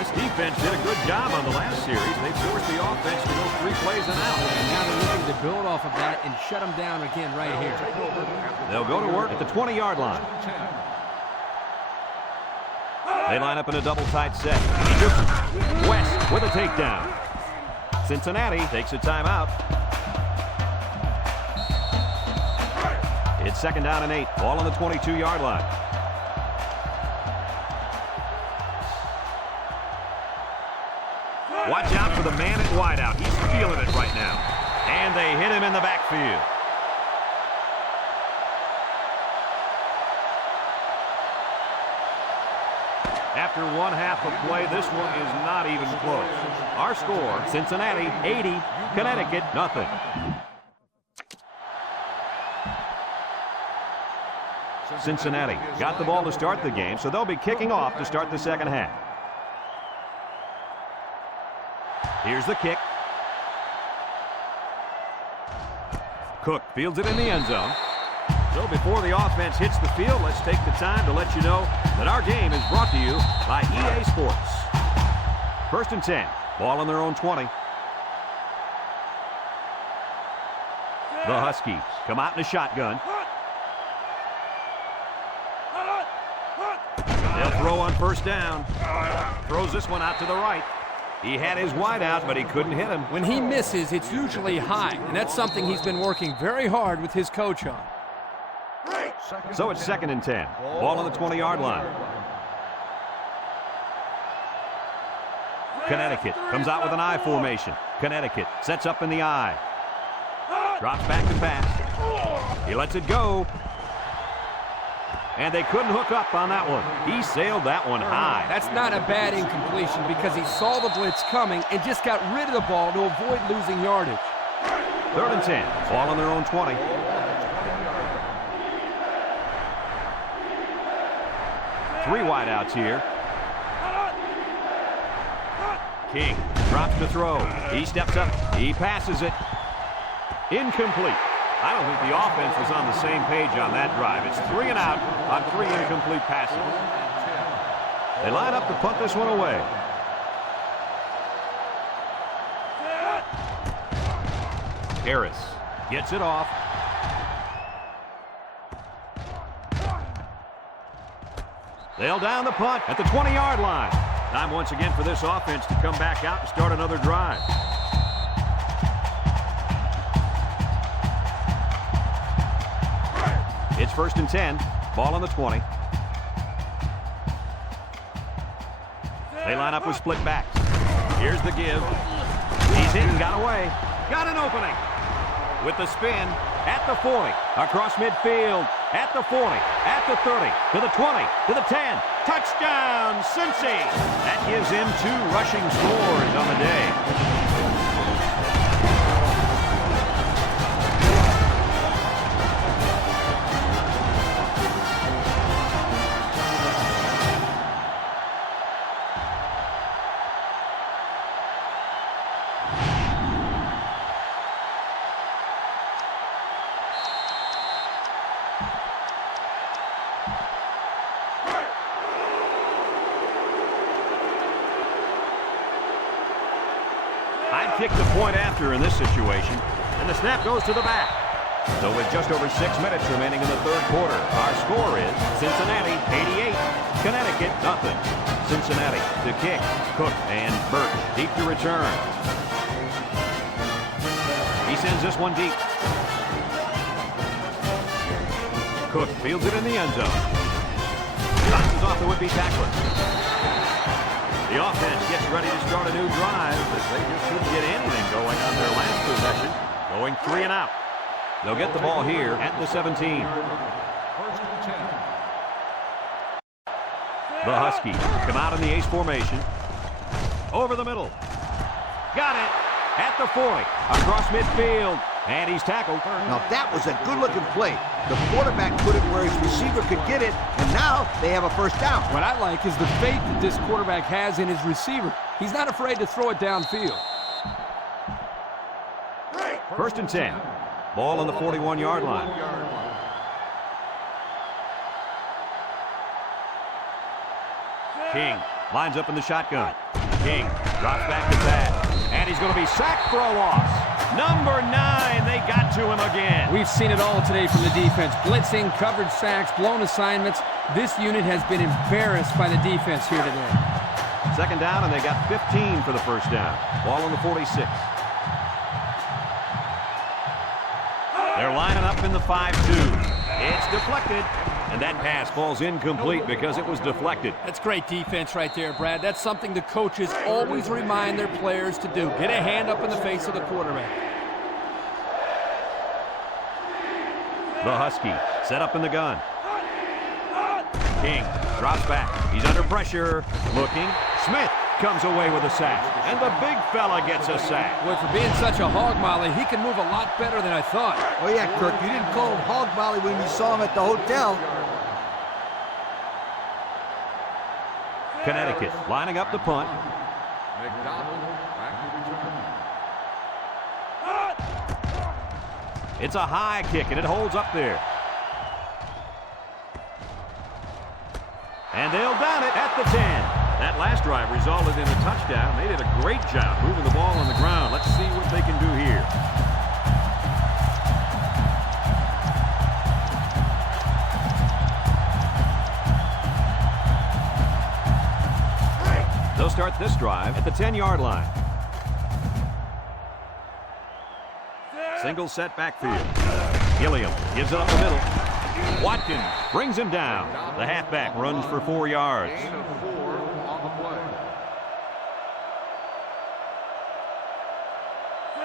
This defense did a good job on the last series. They forced the offense to go 3 plays and out. And now they're looking to build off of that and shut them down again right here. They'll go to work at the 20-yard line. They line up in a double tight set. West with a takedown. Cincinnati takes a timeout. It's 2nd down and 8. Ball on the 22-yard line. Watch out for the man at wideout. He's feeling it right now. And they hit him in the backfield. After 1 half of play, this one is not even close. Our score, Cincinnati 80, Connecticut nothing. Cincinnati got the ball to start the game, so they'll be kicking off to start the second half. Here's the kick. Cook fields it in the end zone. So before the offense hits the field, let's take the time to let you know that our game is brought to you by EA Sports. 1st and 10. Ball on their own 20. The Huskies come out in a shotgun. They'll throw on first down. Throws this one out to the right. He had his wide out, but he couldn't hit him. When he misses, it's usually high, and that's something he's been working very hard with his coach on. So it's 2nd and 10. Ball on the 20-yard line. Connecticut comes out with an I formation. Connecticut sets up in the I. Drops back to pass. He lets it go. And they couldn't hook up on that one. He sailed that one high. That's not a bad incompletion because he saw the blitz coming and just got rid of the ball to avoid losing yardage. 3rd and 10. Ball on their own 20. Three wideouts here. King drops to throw. He steps up. He passes it. Incomplete. I don't think the offense was on the same page on that drive. It's 3 and out on 3 incomplete passes. They line up to punt this one away. Harris gets it off. They'll down the punt at the 20-yard line. Time once again for this offense to come back out and start another drive. It's 1st and 10. Ball on the 20. They line up with split backs. Here's the give. He's hit and got away. Got an opening. With the spin at the 40. Across midfield. At the 40. At the 30. To the 20. To the 10. Touchdown, Cincy. That gives him 2 rushing scores on the day. I'd kick the point after in this situation. And the snap goes to the back. So with just over 6 minutes remaining in the 3rd quarter, our score is Cincinnati 88, Connecticut nothing. Cincinnati to kick. Cook and Birch deep to return. He sends this one deep. Cook fields it in the end zone. Bounces off the would-be tackler. The offense gets ready to start a new drive, but they just couldn't get anything going on their last possession. Going 3 and out. They'll get the ball here at the 17. 1st and 10. The Huskies come out in the ace formation. Over the middle. Got it. At the 40. Across midfield. And he's tackled. Now that was a good-looking play. The quarterback put it where his receiver could get it, and now they have a 1st down. What I like is the faith that this quarterback has in his receiver. He's not afraid to throw it downfield. 1st and 10. Ball on the 41-yard line. King lines up in the shotgun. King drops back to pass. And he's going to be sacked for a loss. Number 9, they got to him again. We've seen it all today from the defense. Blitzing, coverage sacks, blown assignments. This unit has been embarrassed by the defense here today. 2nd down, and they got 15 for the 1st down. Ball on the 46. They're lining up in the 5-2. It's deflected. And that pass falls incomplete because it was deflected. That's great defense right there, Brad. That's something the coaches always remind their players to do. Get a hand up in the face of the quarterback. The Husky set up in the gun. King drops back. He's under pressure. Looking. Smith comes away with a sack. And the big fella gets a sack. Well, for being such a hog molly, he can move a lot better than I thought. Oh, yeah, Kirk, you didn't call him hog molly when you saw him at the hotel. Connecticut lining up the punt. McDonald back to return. It's a high kick, and it holds up there. And they'll down it at the 10. That last drive resulted in a touchdown. They did a great job moving the ball on the ground. Let's see what they can do here. They'll start this drive at the 10-yard line. Single set backfield. Gilliam gives it up the middle. Watkins brings him down. The halfback runs for 4 yards. Gain of 4 on the play.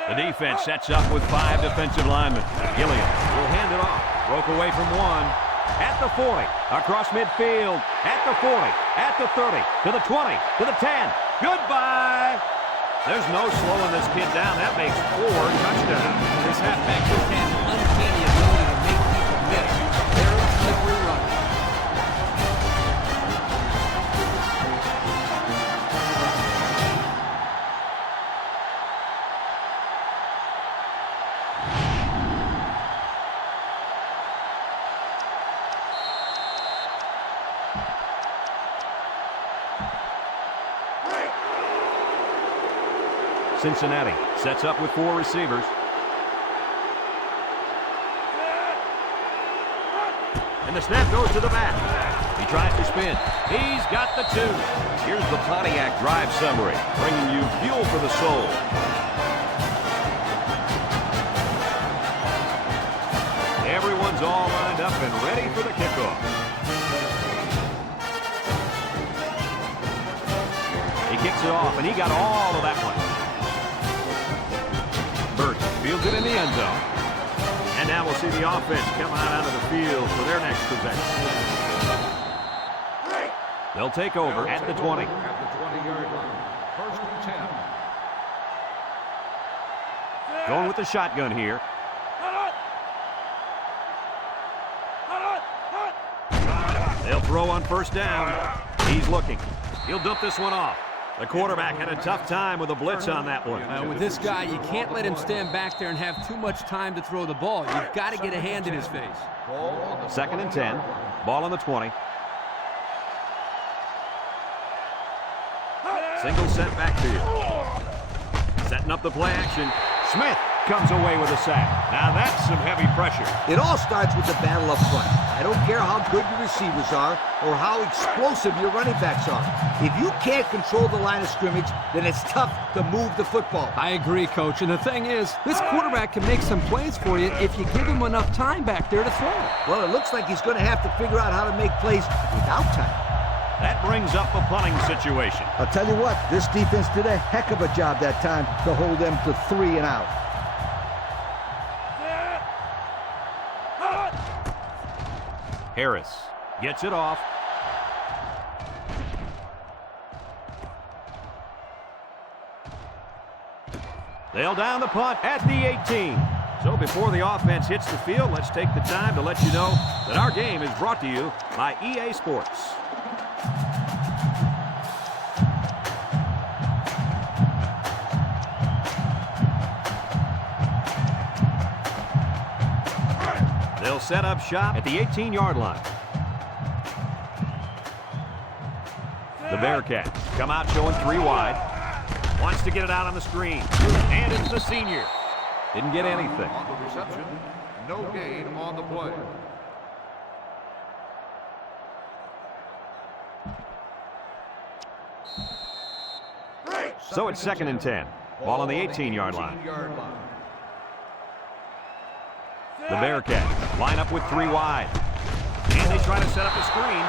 The defense sets up with 5 defensive linemen. Gilliam will hand it off. Broke away from 1. At the 40. Across midfield. At the 40. At the 30. To the 20. To the 10. Goodbye. There's no slowing this kid down. That makes 4 touchdowns. This halfback just has an uncanny ability to make people miss. Very slippery runner. Cincinnati sets up with 4 receivers. And the snap goes to the back. He tries to spin. He's got the 2. Here's the Pontiac drive summary, bringing you fuel for the soul. Everyone's all lined up and ready for the kickoff. He kicks it off, and he got all of that one. Burt fields it in the end zone. And now we'll see the offense come out onto the field for their next possession. They'll take over at the 20. At the 20-yard line. First and 10. Going with the shotgun here. They'll throw on first down. He's looking. He'll dump this one off. The quarterback had a tough time with a blitz on that one. With this guy, you can't let him stand back there and have too much time to throw the ball. You've got to get a hand in his face. Second and 10. Ball on the 20. Single set backfield. Setting up the play action. Smith comes away with a sack. Now that's some heavy pressure. It all starts with the battle up front. I don't care how good your receivers are or how explosive your running backs are. If you can't control the line of scrimmage, then it's tough to move the football. I agree, Coach. And the thing is, this quarterback can make some plays for you if you give him enough time back there to throw. Well, it looks like he's going to have to figure out how to make plays without time. That brings up a punting situation. I'll tell you what, this defense did a heck of a job that time to hold them to 3 and out. Harris gets it off. They'll down the punt at the 18. So before the offense hits the field, let's take the time to let you know that our game is brought to you by EA Sports. They'll set up shop at the 18-yard line. The Bearcats come out showing 3 wide. Wants to get it out on the screen. And it's the senior. Didn't get anything. On the reception, no gain on the play. So it's second and 10. Ball on the 18-yard line. The Bearcats line up with 3 wide. And they try to set up a screen.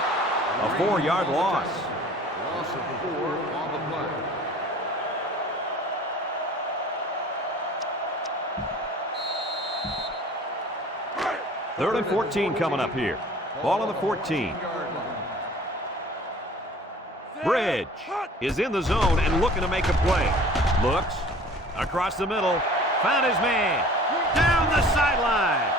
A 4-yard loss. Loss of 4 on the play. Third and 14 coming up here. Ball on the 14. Bridge is in the zone and looking to make a play. Looks across the middle. Found his man. Down the sideline.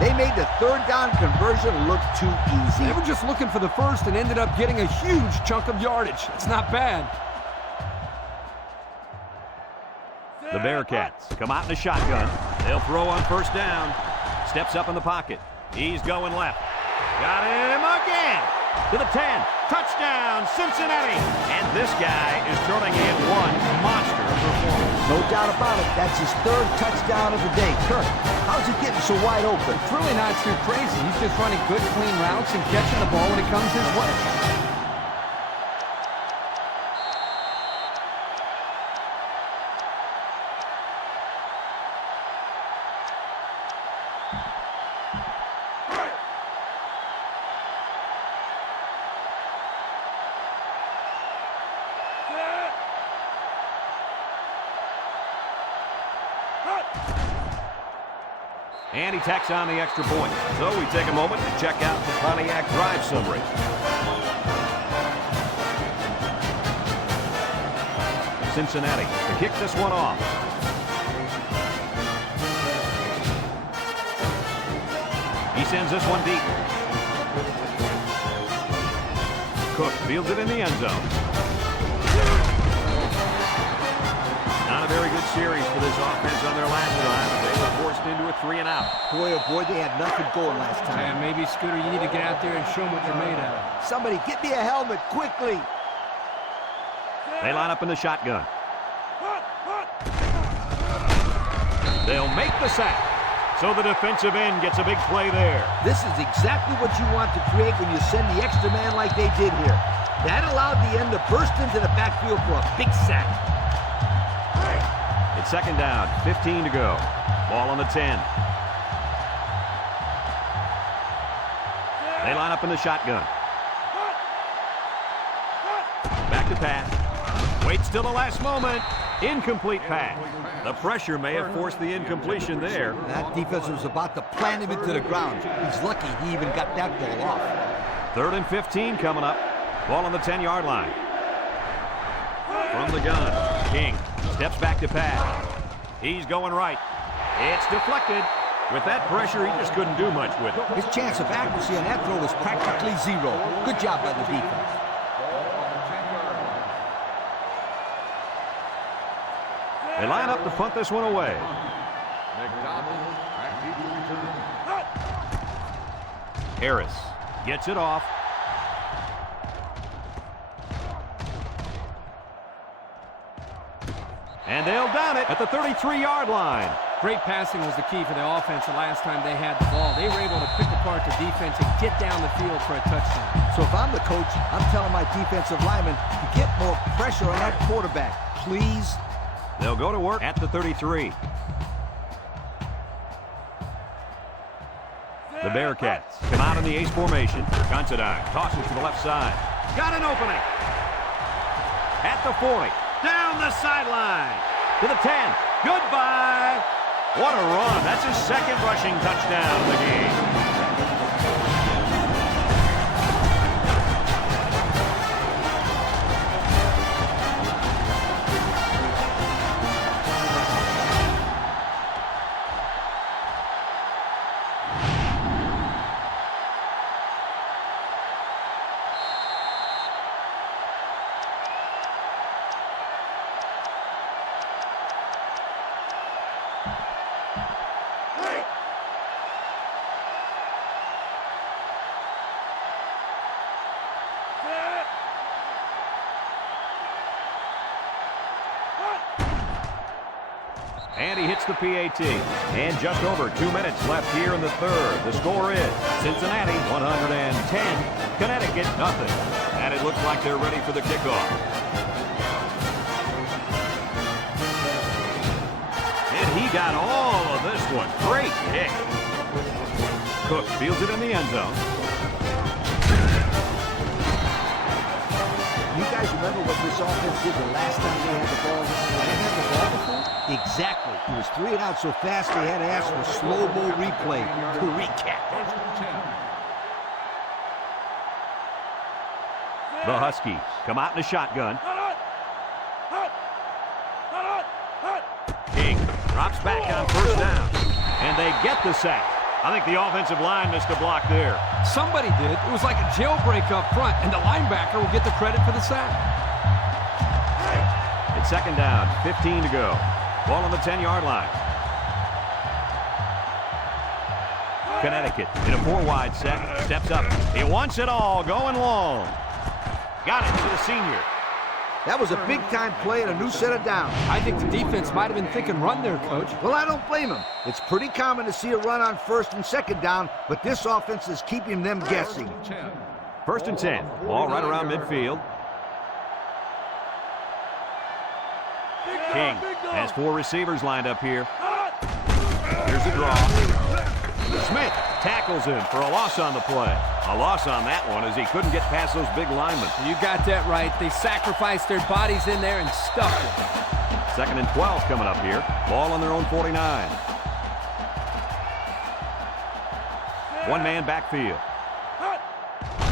They made the third down conversion look too easy. They were just looking for the first and ended up getting a huge chunk of yardage. It's not bad. The Bearcats come out in a shotgun. They'll throw on first down. Steps up in the pocket. He's going left. Got him again. To the 10. Touchdown, Cincinnati. And this guy is turning in one monster performance. No doubt about it, that's his 3rd touchdown of the day. Kirk, how's he getting so wide open? It's really not too crazy. He's just running good, clean routes and catching the ball when it comes his way. And he tacks on the extra point. So we take a moment to check out the Pontiac drive summary. Cincinnati to kick this one off. He sends this one deep. Cook fields it in the end zone. Not a very good series for this offense on their last drive. They were forced into a 3 and out. Boy, oh boy, they had nothing going last time. And maybe, Scooter, you need to get out there and show them what you're made out of. Somebody get me a helmet quickly. They line up in the shotgun. They'll make the sack. So the defensive end gets a big play there. This is exactly what you want to create when you send the extra man like they did here. That allowed the end to burst into the backfield for a big sack. It's second down, 15 to go. Ball on the 10. They line up in the shotgun. Back to pass. Waits till the last moment. Incomplete pass. The pressure may have forced the incompletion there. That defense was about to plant him into the ground. He's lucky he even got that ball off. 3rd and 15 coming up. Ball on the 10-yard line. From the gun, King steps back to pass. He's going right. It's deflected. With that pressure, he just couldn't do much with it. His chance of accuracy on that throw was practically zero. Good job by the defense. They line up to punt this one away. Harris gets it off. And they'll down it at the 33-yard line. Great passing was the key for the offense the last time they had the ball. They were able to pick apart the defense and get down the field for a touchdown. So if I'm the coach, I'm telling my defensive linemen to get more pressure on that quarterback, please. They'll go to work at the 33. The Bearcats come out in the ace formation. Considine tosses to the left side. Got an opening. At the 40. Down the sideline. To the 10. Goodbye. What a run. That's his second rushing touchdown of the game. And he hits the PAT. And just over 2 minutes left here in the third. The score is Cincinnati 110, Connecticut nothing. And it looks like they're ready for the kickoff. And he got all of this one. Great kick. Cook fields it in the end zone. You guys remember what this offense did the last time they had the ball? They didn't have the ball before? Exactly. It was 3 and out so fast they had to ask for slow-mo replay to recap. The Huskies come out in a shotgun. King drops back on first down. And they get the sack. I think the offensive line missed a block there. Somebody did. It was like a jailbreak up front, and the linebacker will get the credit for the sack. It's second down, 15 to go. Ball on the 10-yard line. Connecticut in a 4-wide set. Steps up. He wants it all, going long. Got it to the senior. That was a big-time play and a new set of downs. I think the defense might have been thinking run there, Coach. Well, I don't blame him. It's pretty common to see a run on first and second down, but this offense is keeping them guessing. 1st and 10. Ball right around midfield. King has 4 receivers lined up here. Here's a draw. Smith tackles him for a loss on the play. A loss on that one as he couldn't get past those big linemen. You got that right. They sacrificed their bodies in there and stuffed it. 2nd and 12 coming up here. Ball on their own 49. One-man backfield.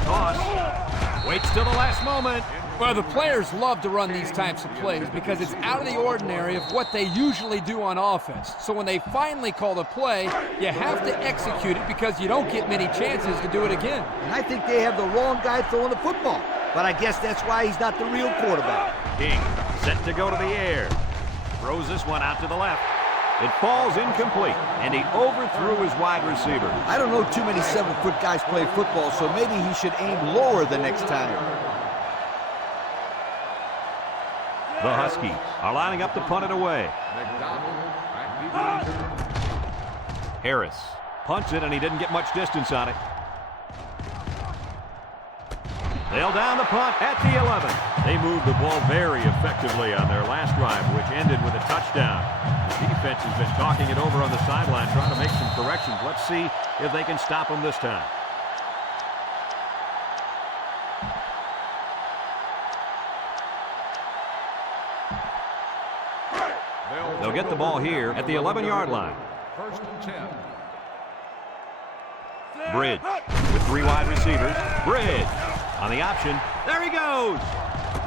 Toss. Waits till the last moment. Well, the players love to run these types of plays because it's out of the ordinary of what they usually do on offense. So when they finally call the play, you have to execute it because you don't get many chances to do it again. And I think they have the wrong guy throwing the football. But I guess that's why he's not the real quarterback. King set to go to the air. Throws this one out to the left. It falls incomplete, and he overthrew his wide receiver. I don't know too many 7-foot guys play football, so maybe he should aim lower the next time. The Huskies are lining up to punt it away. Harris punts it, and he didn't get much distance on it. They'll down the punt at the 11. They moved the ball very effectively on their last drive, which ended with a touchdown. The defense has been talking it over on the sideline, trying to make some corrections. Let's see if they can stop them this time. They'll get the ball here at the 11-yard line. First and 10. Bridge with 3 wide receivers. Bridge on the option. There he goes.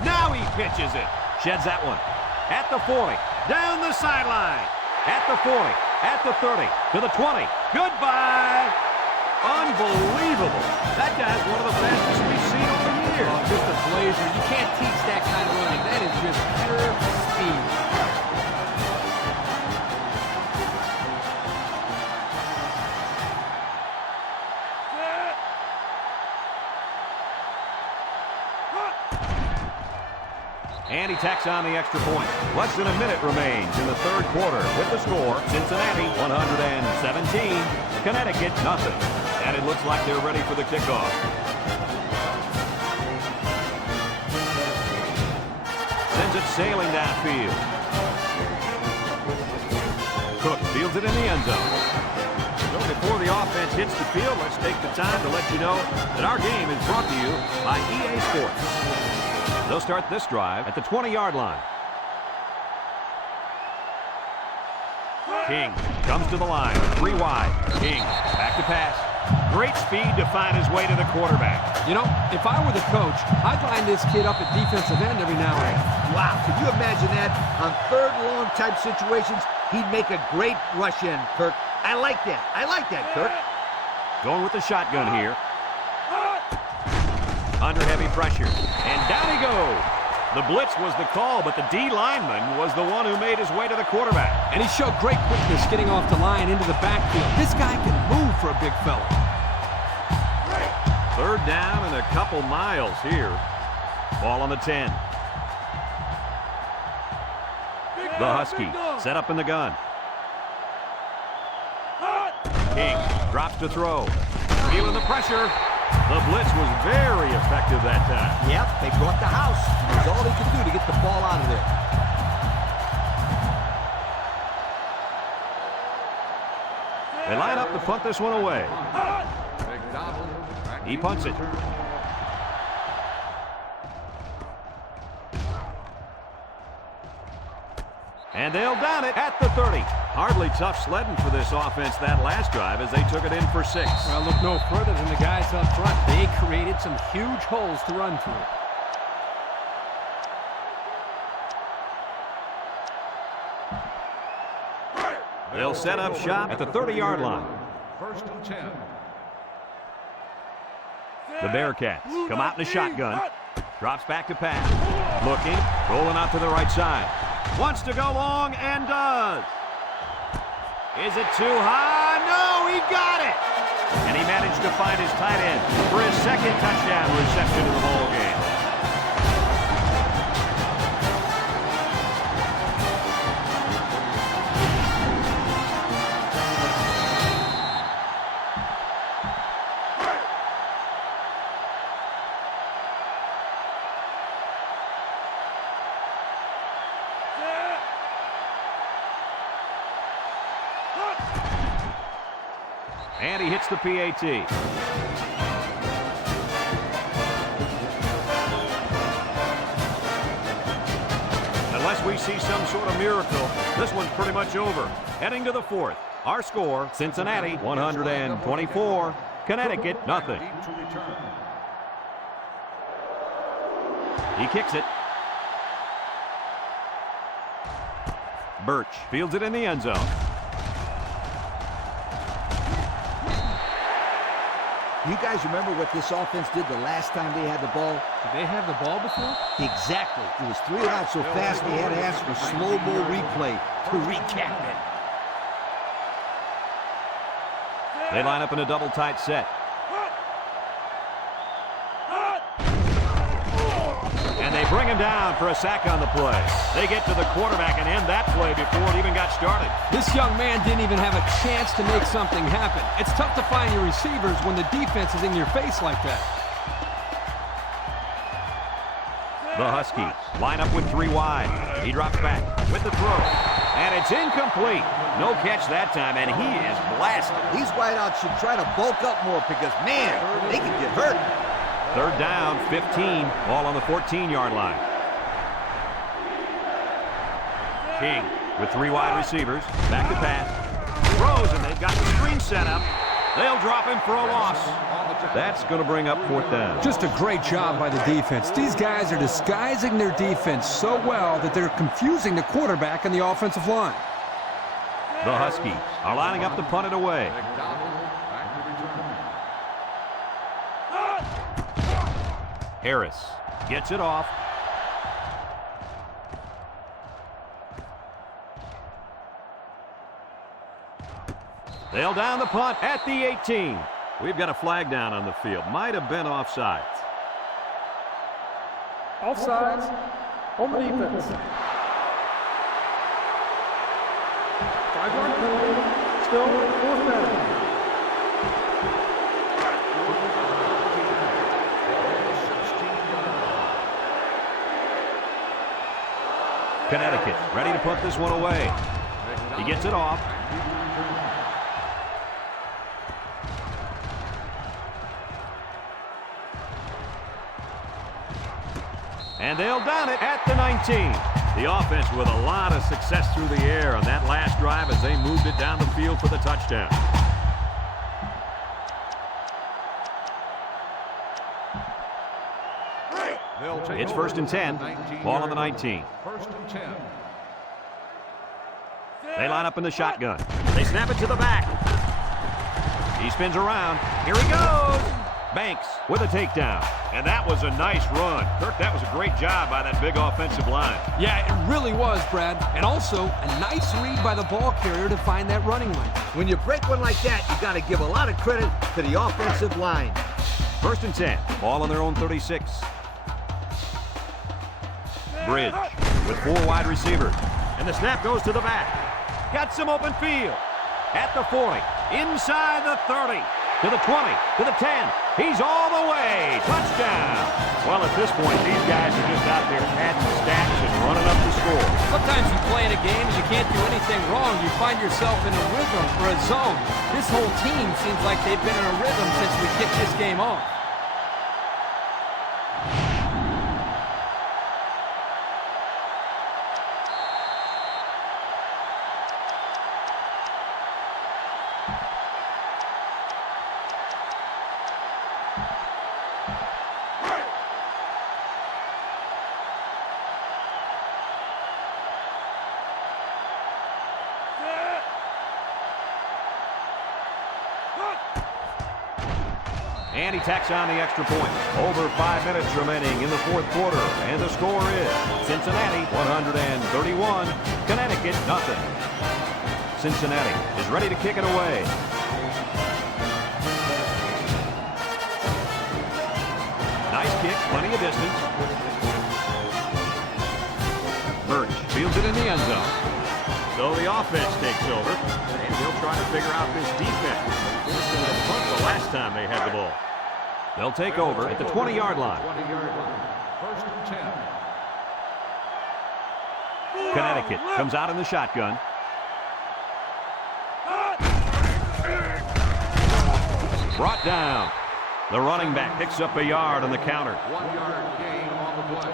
Now he pitches it. Sheds that one. At the 40. Down the sideline. At the 40. At the 30. To the 20. Goodbye. Unbelievable. That guy's one of the fastest we've seen all year. Oh, just a blazer. You can't teach that kind of running. That is just pure speed. And he tacks on the extra point. Less than a minute remains in the third quarter. With the score, Cincinnati 117, Connecticut nothing. And it looks like they're ready for the kickoff. Sends it sailing downfield. Cook fields it in the end zone. So before the offense hits the field, let's take the time to let you know that our game is brought to you by EA Sports. They'll start this drive at the 20-yard line. King comes to the line, 3 wide. King back to pass. Great speed to find his way to the quarterback. You know, if I were the coach, I'd line this kid up at defensive end every now and then. Wow, can you imagine that? On third long type situations, he'd make a great rush in, Kirk. I like that. I like that, Kirk. Going with the shotgun here. Under heavy pressure. And down he goes. The blitz was the call, but the D lineman was the one who made his way to the quarterback. And he showed great quickness getting off the line into the backfield. This guy can move for a big fella. Third down and a couple miles here. Ball on the 10. The Husky set up in the gun. King drops to throw. Feeling the pressure. The blitz was very effective that time. Yep, they brought the house. It was all they could do to get the ball out of there. They line up to punt this one away. He punts it. And they'll down it at the 30. Hardly tough sledding for this offense that last drive as they took it in for 6. Well, look no further than the guys up front. They created some huge holes to run through. They'll set up shop at the 30-yard line. First and 10. The Bearcats come out in a shotgun. Drops back to pass. Looking, rolling out to the right side. Wants to go long and does. Is it too high? No, he got it. And he managed to find his tight end for his second touchdown reception of the ball game. And he hits the PAT. Unless we see some sort of miracle, this one's pretty much over. Heading to the 4th. Our score, Cincinnati 124, Connecticut nothing. He kicks it. Birch fields it in the end zone. You guys remember what this offense did the last time they had the ball? Did they have the ball before? Exactly. It was 3 and out so fast they had to ask for slow-mo replay to recap it. They line up in a double tight set. And they bring him down for a sack on the play. They get to the quarterback and end that play before it even got started. This young man didn't even have a chance to make something happen. It's tough to find your receivers when the defense is in your face like that. The Huskies line up with 3 wide. He drops back with the throw. And it's incomplete. No catch that time, and he is blasted. These wideouts should try to bulk up more because, man, they can get hurt. Third down, 15. Ball on the 14-yard line. King with 3 wide receivers. Back to pass. Throws, and they've got the screen set up. They'll drop him for a loss. That's going to bring up 4th down. Just a great job by the defense. These guys are disguising their defense so well that they're confusing the quarterback and the offensive line. The Huskies are lining up to punt it away. Harris gets it off. They'll down the punt at the 18. We've got a flag down on the field. Might have been offside. Offsides. On the defense. 5-yard penalty. Still 4th down. Connecticut ready to put this one away. He gets it off. And they'll down it at the 19. The offense with a lot of success through the air on that last drive as they moved it down the field for the touchdown. It's 1st and 10. Ball on the 19. 1st and 10. They line up in the shotgun. They snap it to the back. He spins around. Here he goes. Banks with a takedown. And that was a nice run. Kirk, that was a great job by that big offensive line. Yeah, it really was, Brad. And also, a nice read by the ball carrier to find that running lane. When you break one like that, you got to give a lot of credit to the offensive line. 1st and 10. Ball on their own 36. Bridge with 4 wide receivers. And the snap goes to the back. Got some open field. At the 40. Inside the 30. To the 20. To the 10. He's all the way. Touchdown. Well, at this point, these guys are just out there adding stacks and running up the score. Sometimes you play in a game and you can't do anything wrong. You find yourself in a rhythm or a zone. This whole team seems like they've been in a rhythm since we kicked this game off. And he tacks on the extra point. Over 5 minutes remaining in the 4th quarter. And the score is Cincinnati 131, Connecticut nothing. Cincinnati is ready to kick it away. Nice kick, plenty of distance. Birch fields it in the end zone. So the offense takes over. And they'll try to figure out this defense. They forced them to punt the last time they had the ball. They'll take over at the 20-yard line. 20-yard line. 1st and 10. Connecticut comes out in the shotgun. Brought down. The running back picks up a yard on the counter. 1-yard gain on the play.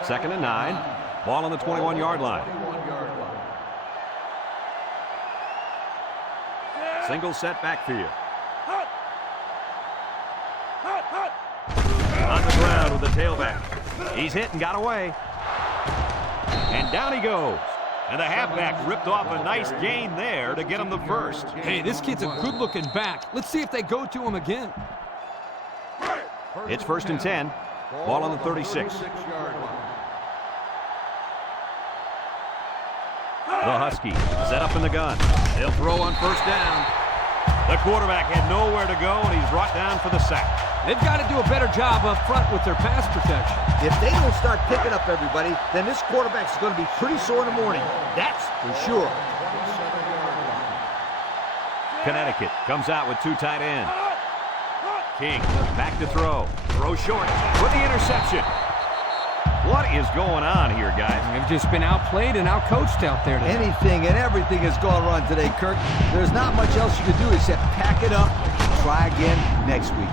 2nd and 9. Ball on the 21-yard line. 21-yard line. Single set backfield. On the ground with the tailback. He's hit and got away. And down he goes. And the halfback ripped off a nice gain there to get him the first. Hey, this kid's a good-looking back. Let's see if they go to him again. It's 1st and 10. Ball on the 36. 36-yard line. The Huskies set up in the gun. They'll throw on 1st down. The quarterback had nowhere to go, and he's brought down for the sack. They've got to do a better job up front with their pass protection. If they don't start picking up everybody, then this quarterback's going to be pretty sore in the morning. That's for sure. 27-yard line. Connecticut comes out with 2 tight ends. King back to throw. Throw short with the interception. What is going on here, guys? They've just been outplayed and outcoached out there today. Anything and everything has gone wrong today, Kirk. There's not much else you can do except pack it up and try again next week.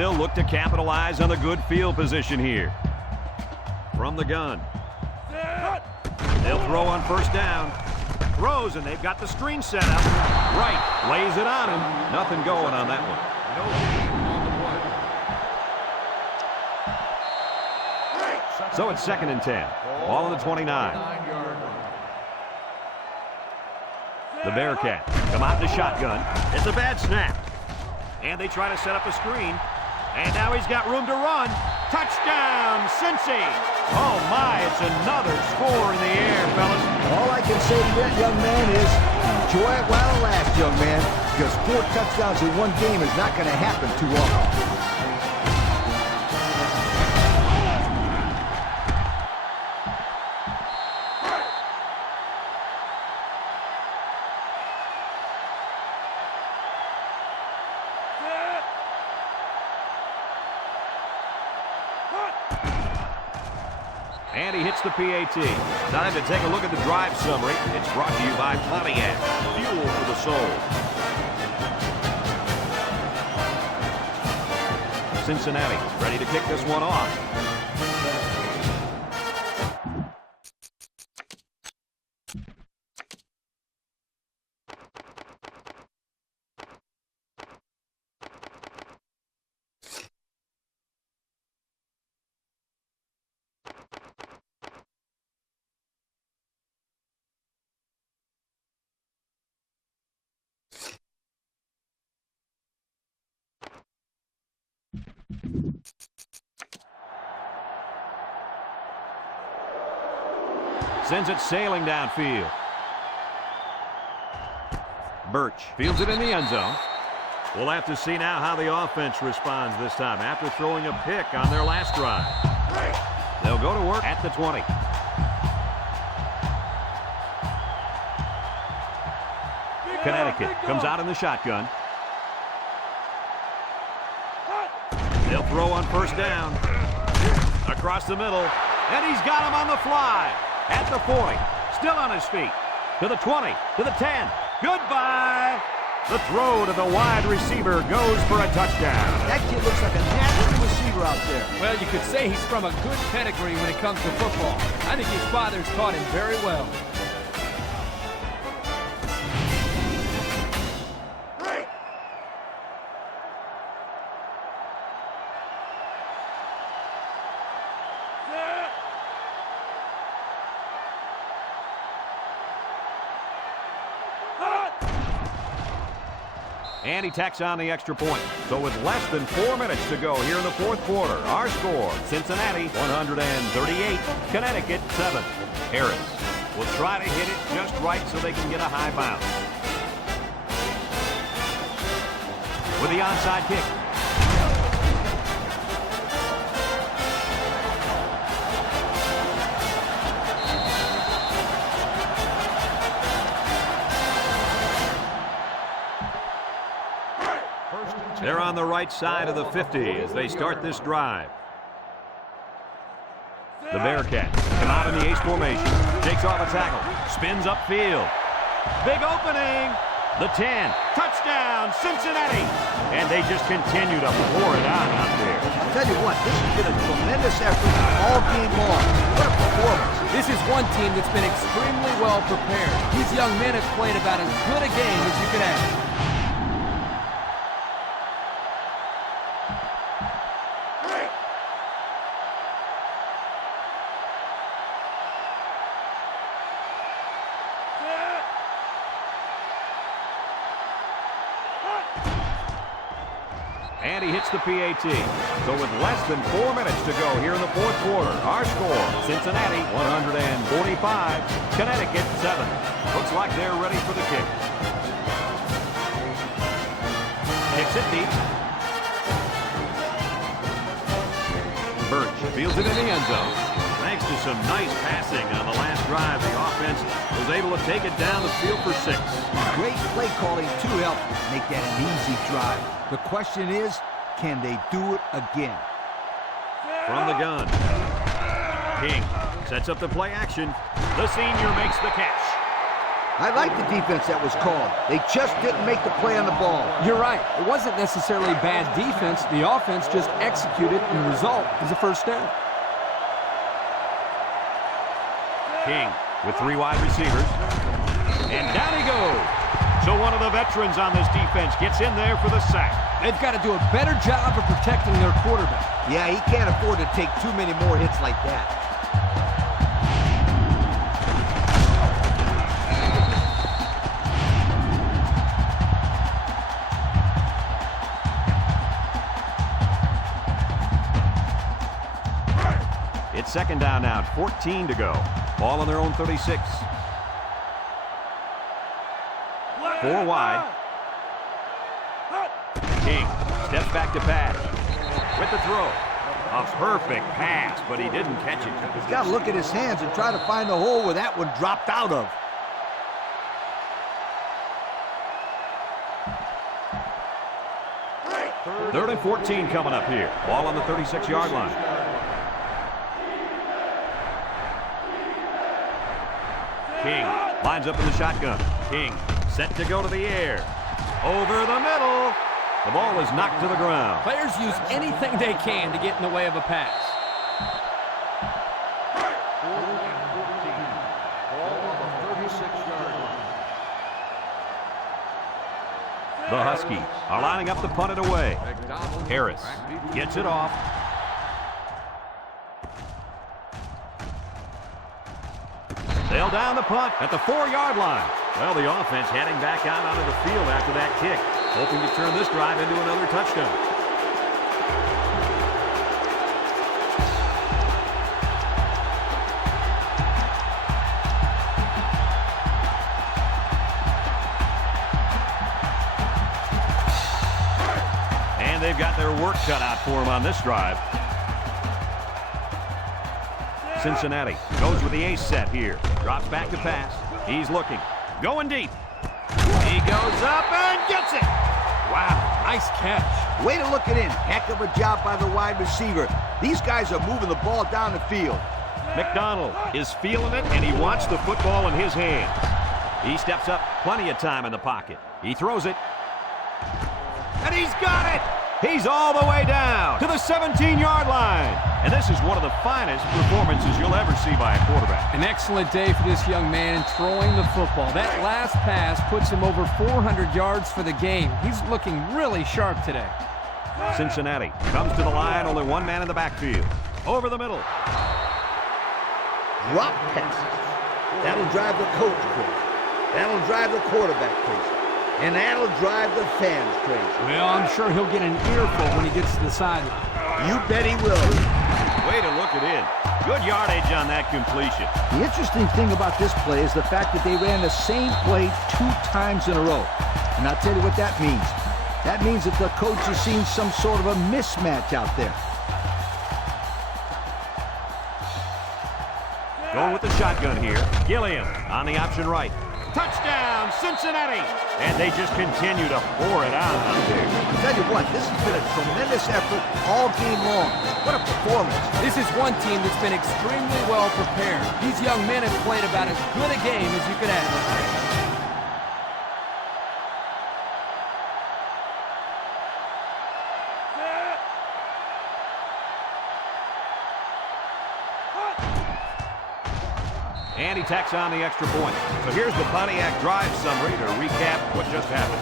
they'll look to capitalize on the good field position here. From the gun. They'll throw on first down. Throws, and they've got the screen set up. Right, lays it on him. Nothing going on that one. No gain on the play. So it's 2nd and 10. Ball on the 29. 9-yard line. The Bearcats come out in the shotgun. It's a bad snap. And they try to set up a screen. And now he's got room to run. Touchdown, Cincy! Oh my, it's another score in the air, fellas. All I can say to that young man is enjoy it while it lasts, young man, because 4 touchdowns in one game is not going to happen too often. And he hits the PAT. Time to take a look at the drive summary. It's brought to you by Pontiac. Fuel for the soul. Cincinnati ready to kick this one off. Sends it sailing downfield. Birch fields it in the end zone. We'll have to see now how the offense responds this time after throwing a pick on their last drive. They'll go to work at the 20. Connecticut comes out in the shotgun. They'll throw on first down. Across the middle. And he's got him on the fly. At the 40. Still on his feet. To the 20. To the 10. Goodbye. The throw to the wide receiver goes for a touchdown. That kid looks like a natural receiver out there. Well, you could say he's from a good pedigree when it comes to football. I think his father's taught him very well. And he tacks on the extra point. So with less than 4 minutes to go here in the fourth quarter, our score, Cincinnati 138, Connecticut 7. Harris will try to hit it just right so they can get a high bounce. With the onside kick. They're on the right side of the 50 as they start this drive. The Bearcats come out in the ace formation. Takes off a tackle. Spins upfield. Big opening. The 10. Touchdown, Cincinnati. And they just continue to pour it on out there. I'll tell you what, this has been a tremendous effort all game long. What a performance. This is one team that's been extremely well prepared. These young men have played about as good a game as you could ask. And he hits the PAT. So with less than 4 minutes to go here in the fourth quarter, our score, Cincinnati 145, Connecticut 7. Looks like they're ready for the kick. Kicks it deep. Birch fields it in the end zone. Thanks to some nice passing on the last drive, the offense was able to take it down the field for 6. Great play calling to help make that an easy drive. The question is, can they do it again? From the gun. King sets up the play action. The senior makes the catch. I like the defense that was called. They just didn't make the play on the ball. You're right. It wasn't necessarily bad defense. The offense just executed, and the result is a first down. King with 3 wide receivers. And down he goes. So one of the veterans on this defense gets in there for the sack. They've got to do a better job of protecting their quarterback. Yeah, he can't afford to take too many more hits like that. It's second down now, 14 to go. Ball on their own 36. 4 wide. King steps back to pass. With the throw. A perfect pass, but he didn't catch it. He's got to look at his hands and try to find the hole where that one dropped out of. Third and 14 coming up here. Ball on the 36-yard line. King lines up in the shotgun. King set to go to the air. Over the middle. The ball is knocked to the ground. Players use anything they can to get in the way of a pass. The Huskies are lining up to punt it away. Harris gets it off. They'll down the punt at the 4-yard line. Well, the offense heading back out onto the field after that kick, hoping to turn this drive into another touchdown. And they've got their work cut out for them on this drive. Cincinnati goes with the ace set here. Drops back to pass. He's looking. Going deep. He goes up and gets it. Wow, nice catch. Way to look it in. Heck of a job by the wide receiver. These guys are moving the ball down the field. McDonald is feeling it, and he wants the football in his hands. He steps up, plenty of time in the pocket. He throws it. And he's got it. He's all the way down to the 17-yard line. And this is one of the finest performances you'll ever see by a quarterback. An excellent day for this young man in throwing the football. That last pass puts him over 400 yards for the game. He's looking really sharp today. Cincinnati comes to the line, only one man in the backfield. Over the middle. Drop passes. That'll drive the coach crazy. That'll drive the quarterback crazy. And that'll drive the fans crazy. Well, I'm sure he'll get an earful when he gets to the sideline. You bet he will. Way to look it in. Good yardage on that completion. The interesting thing about this play is the fact that they ran the same play 2 times in a row. And I'll tell you what that means. That means that the coach has seen some sort of a mismatch out there. Going with the shotgun here. Gilliam on the option right. Touchdown, Cincinnati! And they just continue to pour it out there. I'll tell you what, this has been a tremendous effort all game long. What a performance. This is one team that's been extremely well prepared. These young men have played about as good a game as you could ask. And he tacks on the extra point. So here's the Pontiac drive summary to recap what just happened.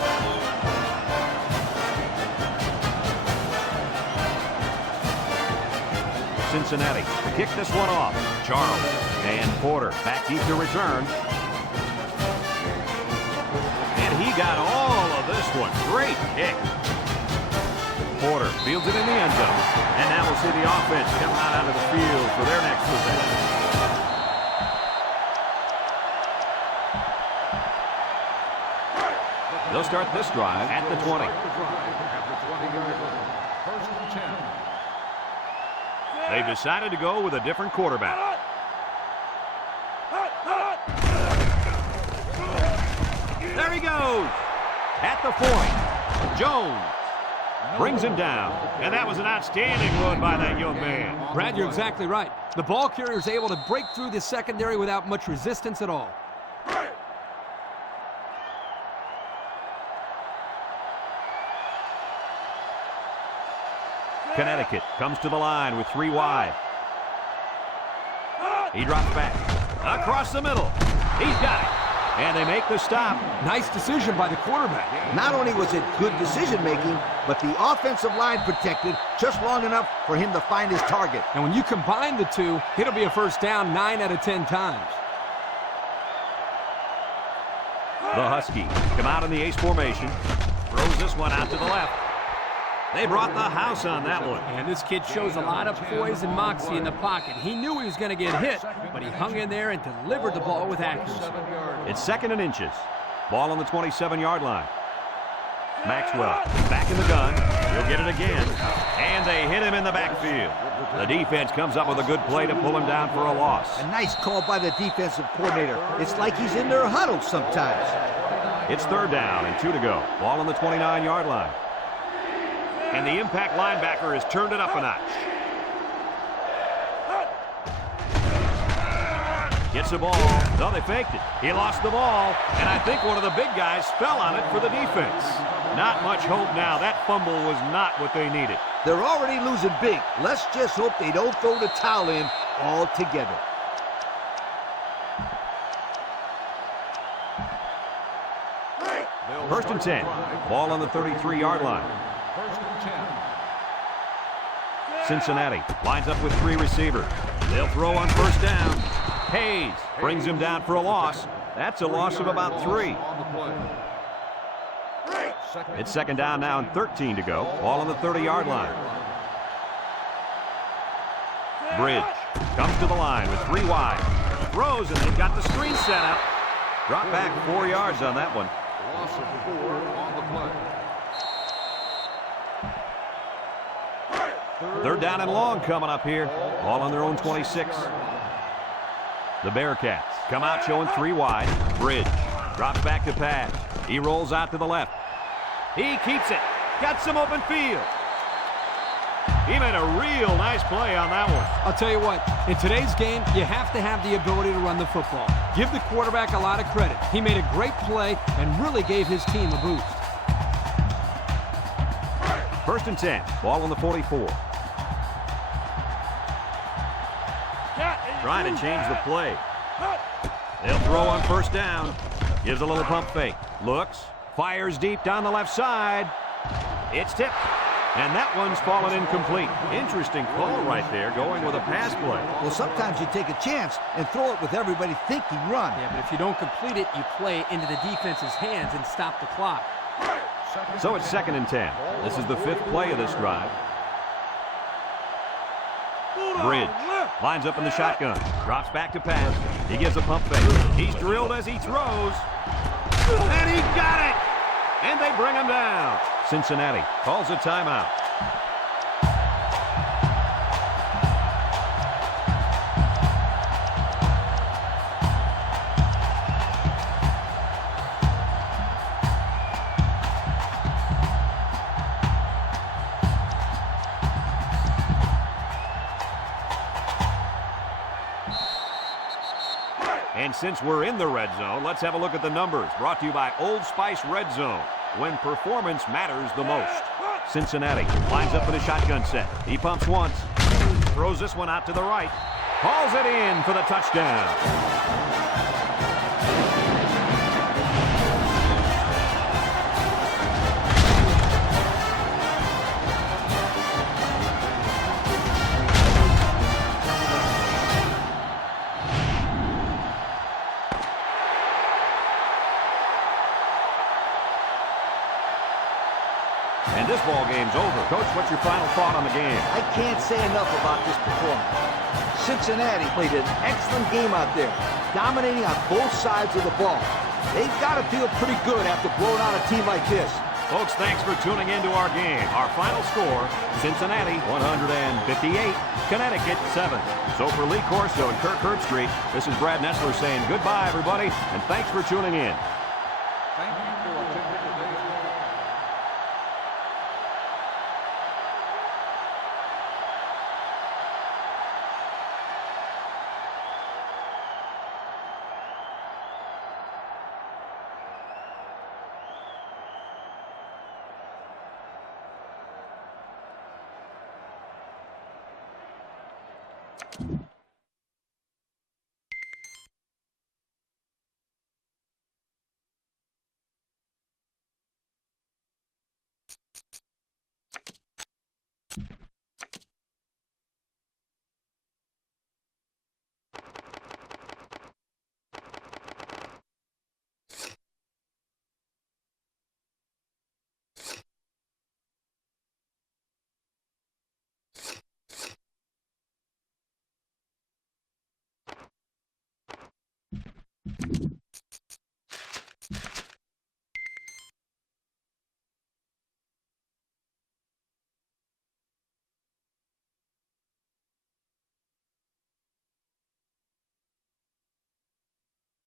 Cincinnati to kick this one off. Charles and Porter back deep to return. And he got all of this one. Great kick. Porter fields it in the end zone. And now we'll see the offense come out onto the field for their next possession. They'll start this drive at the 20. They've decided to go with a different quarterback. There he goes. At the 40. Jones brings him down. And that was an outstanding run by that young man. Brad, you're exactly right. The ball carrier is able to break through the secondary without much resistance at all. Connecticut comes to the line with 3 wide. He drops back. Across the middle. He's got it. And they make the stop. Nice decision by the quarterback. Not only was it good decision-making, but the offensive line protected just long enough for him to find his target. And when you combine the two, it'll be a first down 9 out of 10 times. The Huskies come out in the ace formation. Throws this one out to the left. They brought the house on that one. And this kid shows a lot of poise and moxie in the pocket. He knew he was going to get hit, but he hung in there and delivered the ball with accuracy. It's 2nd and inches. Ball on the 27-yard line. Maxwell back in the gun. He'll get it again. And they hit him in the backfield. The defense comes up with a good play to pull him down for a loss. A nice call by the defensive coordinator. It's like he's in their huddle sometimes. It's 3rd down and 2 to go. Ball on the 29-yard line. And the impact linebacker has turned it up a notch. Gets the ball. No, they faked it. He lost the ball. And I think one of the big guys fell on it for the defense. Not much hope now. That fumble was not what they needed. They're already losing big. Let's just hope they don't throw the towel in altogether. First and 10. Ball on the 33-yard line. First and 10. Cincinnati lines up with 3 receivers. They'll throw on first down. Hayes brings him down for a loss. That's a loss of about 3. It's 2nd down now and 13 to go. Ball on the 30-yard line. Bridge comes to the line with 3 wide. Throws, and they've got the screen set up. Drop back 4 yards on that one. Loss of 4 on the play. 3rd down and long coming up here. Ball on their own 26. The Bearcats come out showing 3 wide. Bridge drops back to pass. He rolls out to the left. He keeps it. Got some open field. He made a real nice play on that one. I'll tell you what, in today's game, you have to have the ability to run the football. Give the quarterback a lot of credit. He made a great play and really gave his team a boost. First and 10. Ball on the 44. Trying to change the play. They'll throw on first down. Gives a little pump fake. Looks. Fires deep down the left side. It's tipped. And that one's fallen incomplete. Interesting call right there, going with a pass play. Well, sometimes you take a chance and throw it with everybody thinking run. Yeah, but if you don't complete it, you play into the defense's hands and stop the clock. So it's 2nd and 10. This is the 5th play of this drive. Bridge lines up in the shotgun. Drops back to pass. He gives a pump fake. He's drilled as he throws. And he got it! And they bring him down. Cincinnati calls a timeout. And since we're in the red zone, let's have a look at the numbers. Brought to you by Old Spice Red Zone, when performance matters the most. Cincinnati lines up in a shotgun set. He pumps once. Throws this one out to the right. Hauls it in for the touchdown. And this ball game's over. Coach, what's your final thought on the game? I can't say enough about this performance. Cincinnati played an excellent game out there, dominating on both sides of the ball. They've got to feel pretty good after blowing out a team like this. Folks, thanks for tuning into our game. Our final score, Cincinnati 158, Connecticut 7. So for Lee Corso and Kirk Herbstreit, this is Brad Nessler saying goodbye, everybody, and thanks for tuning in. Thank you for attending today's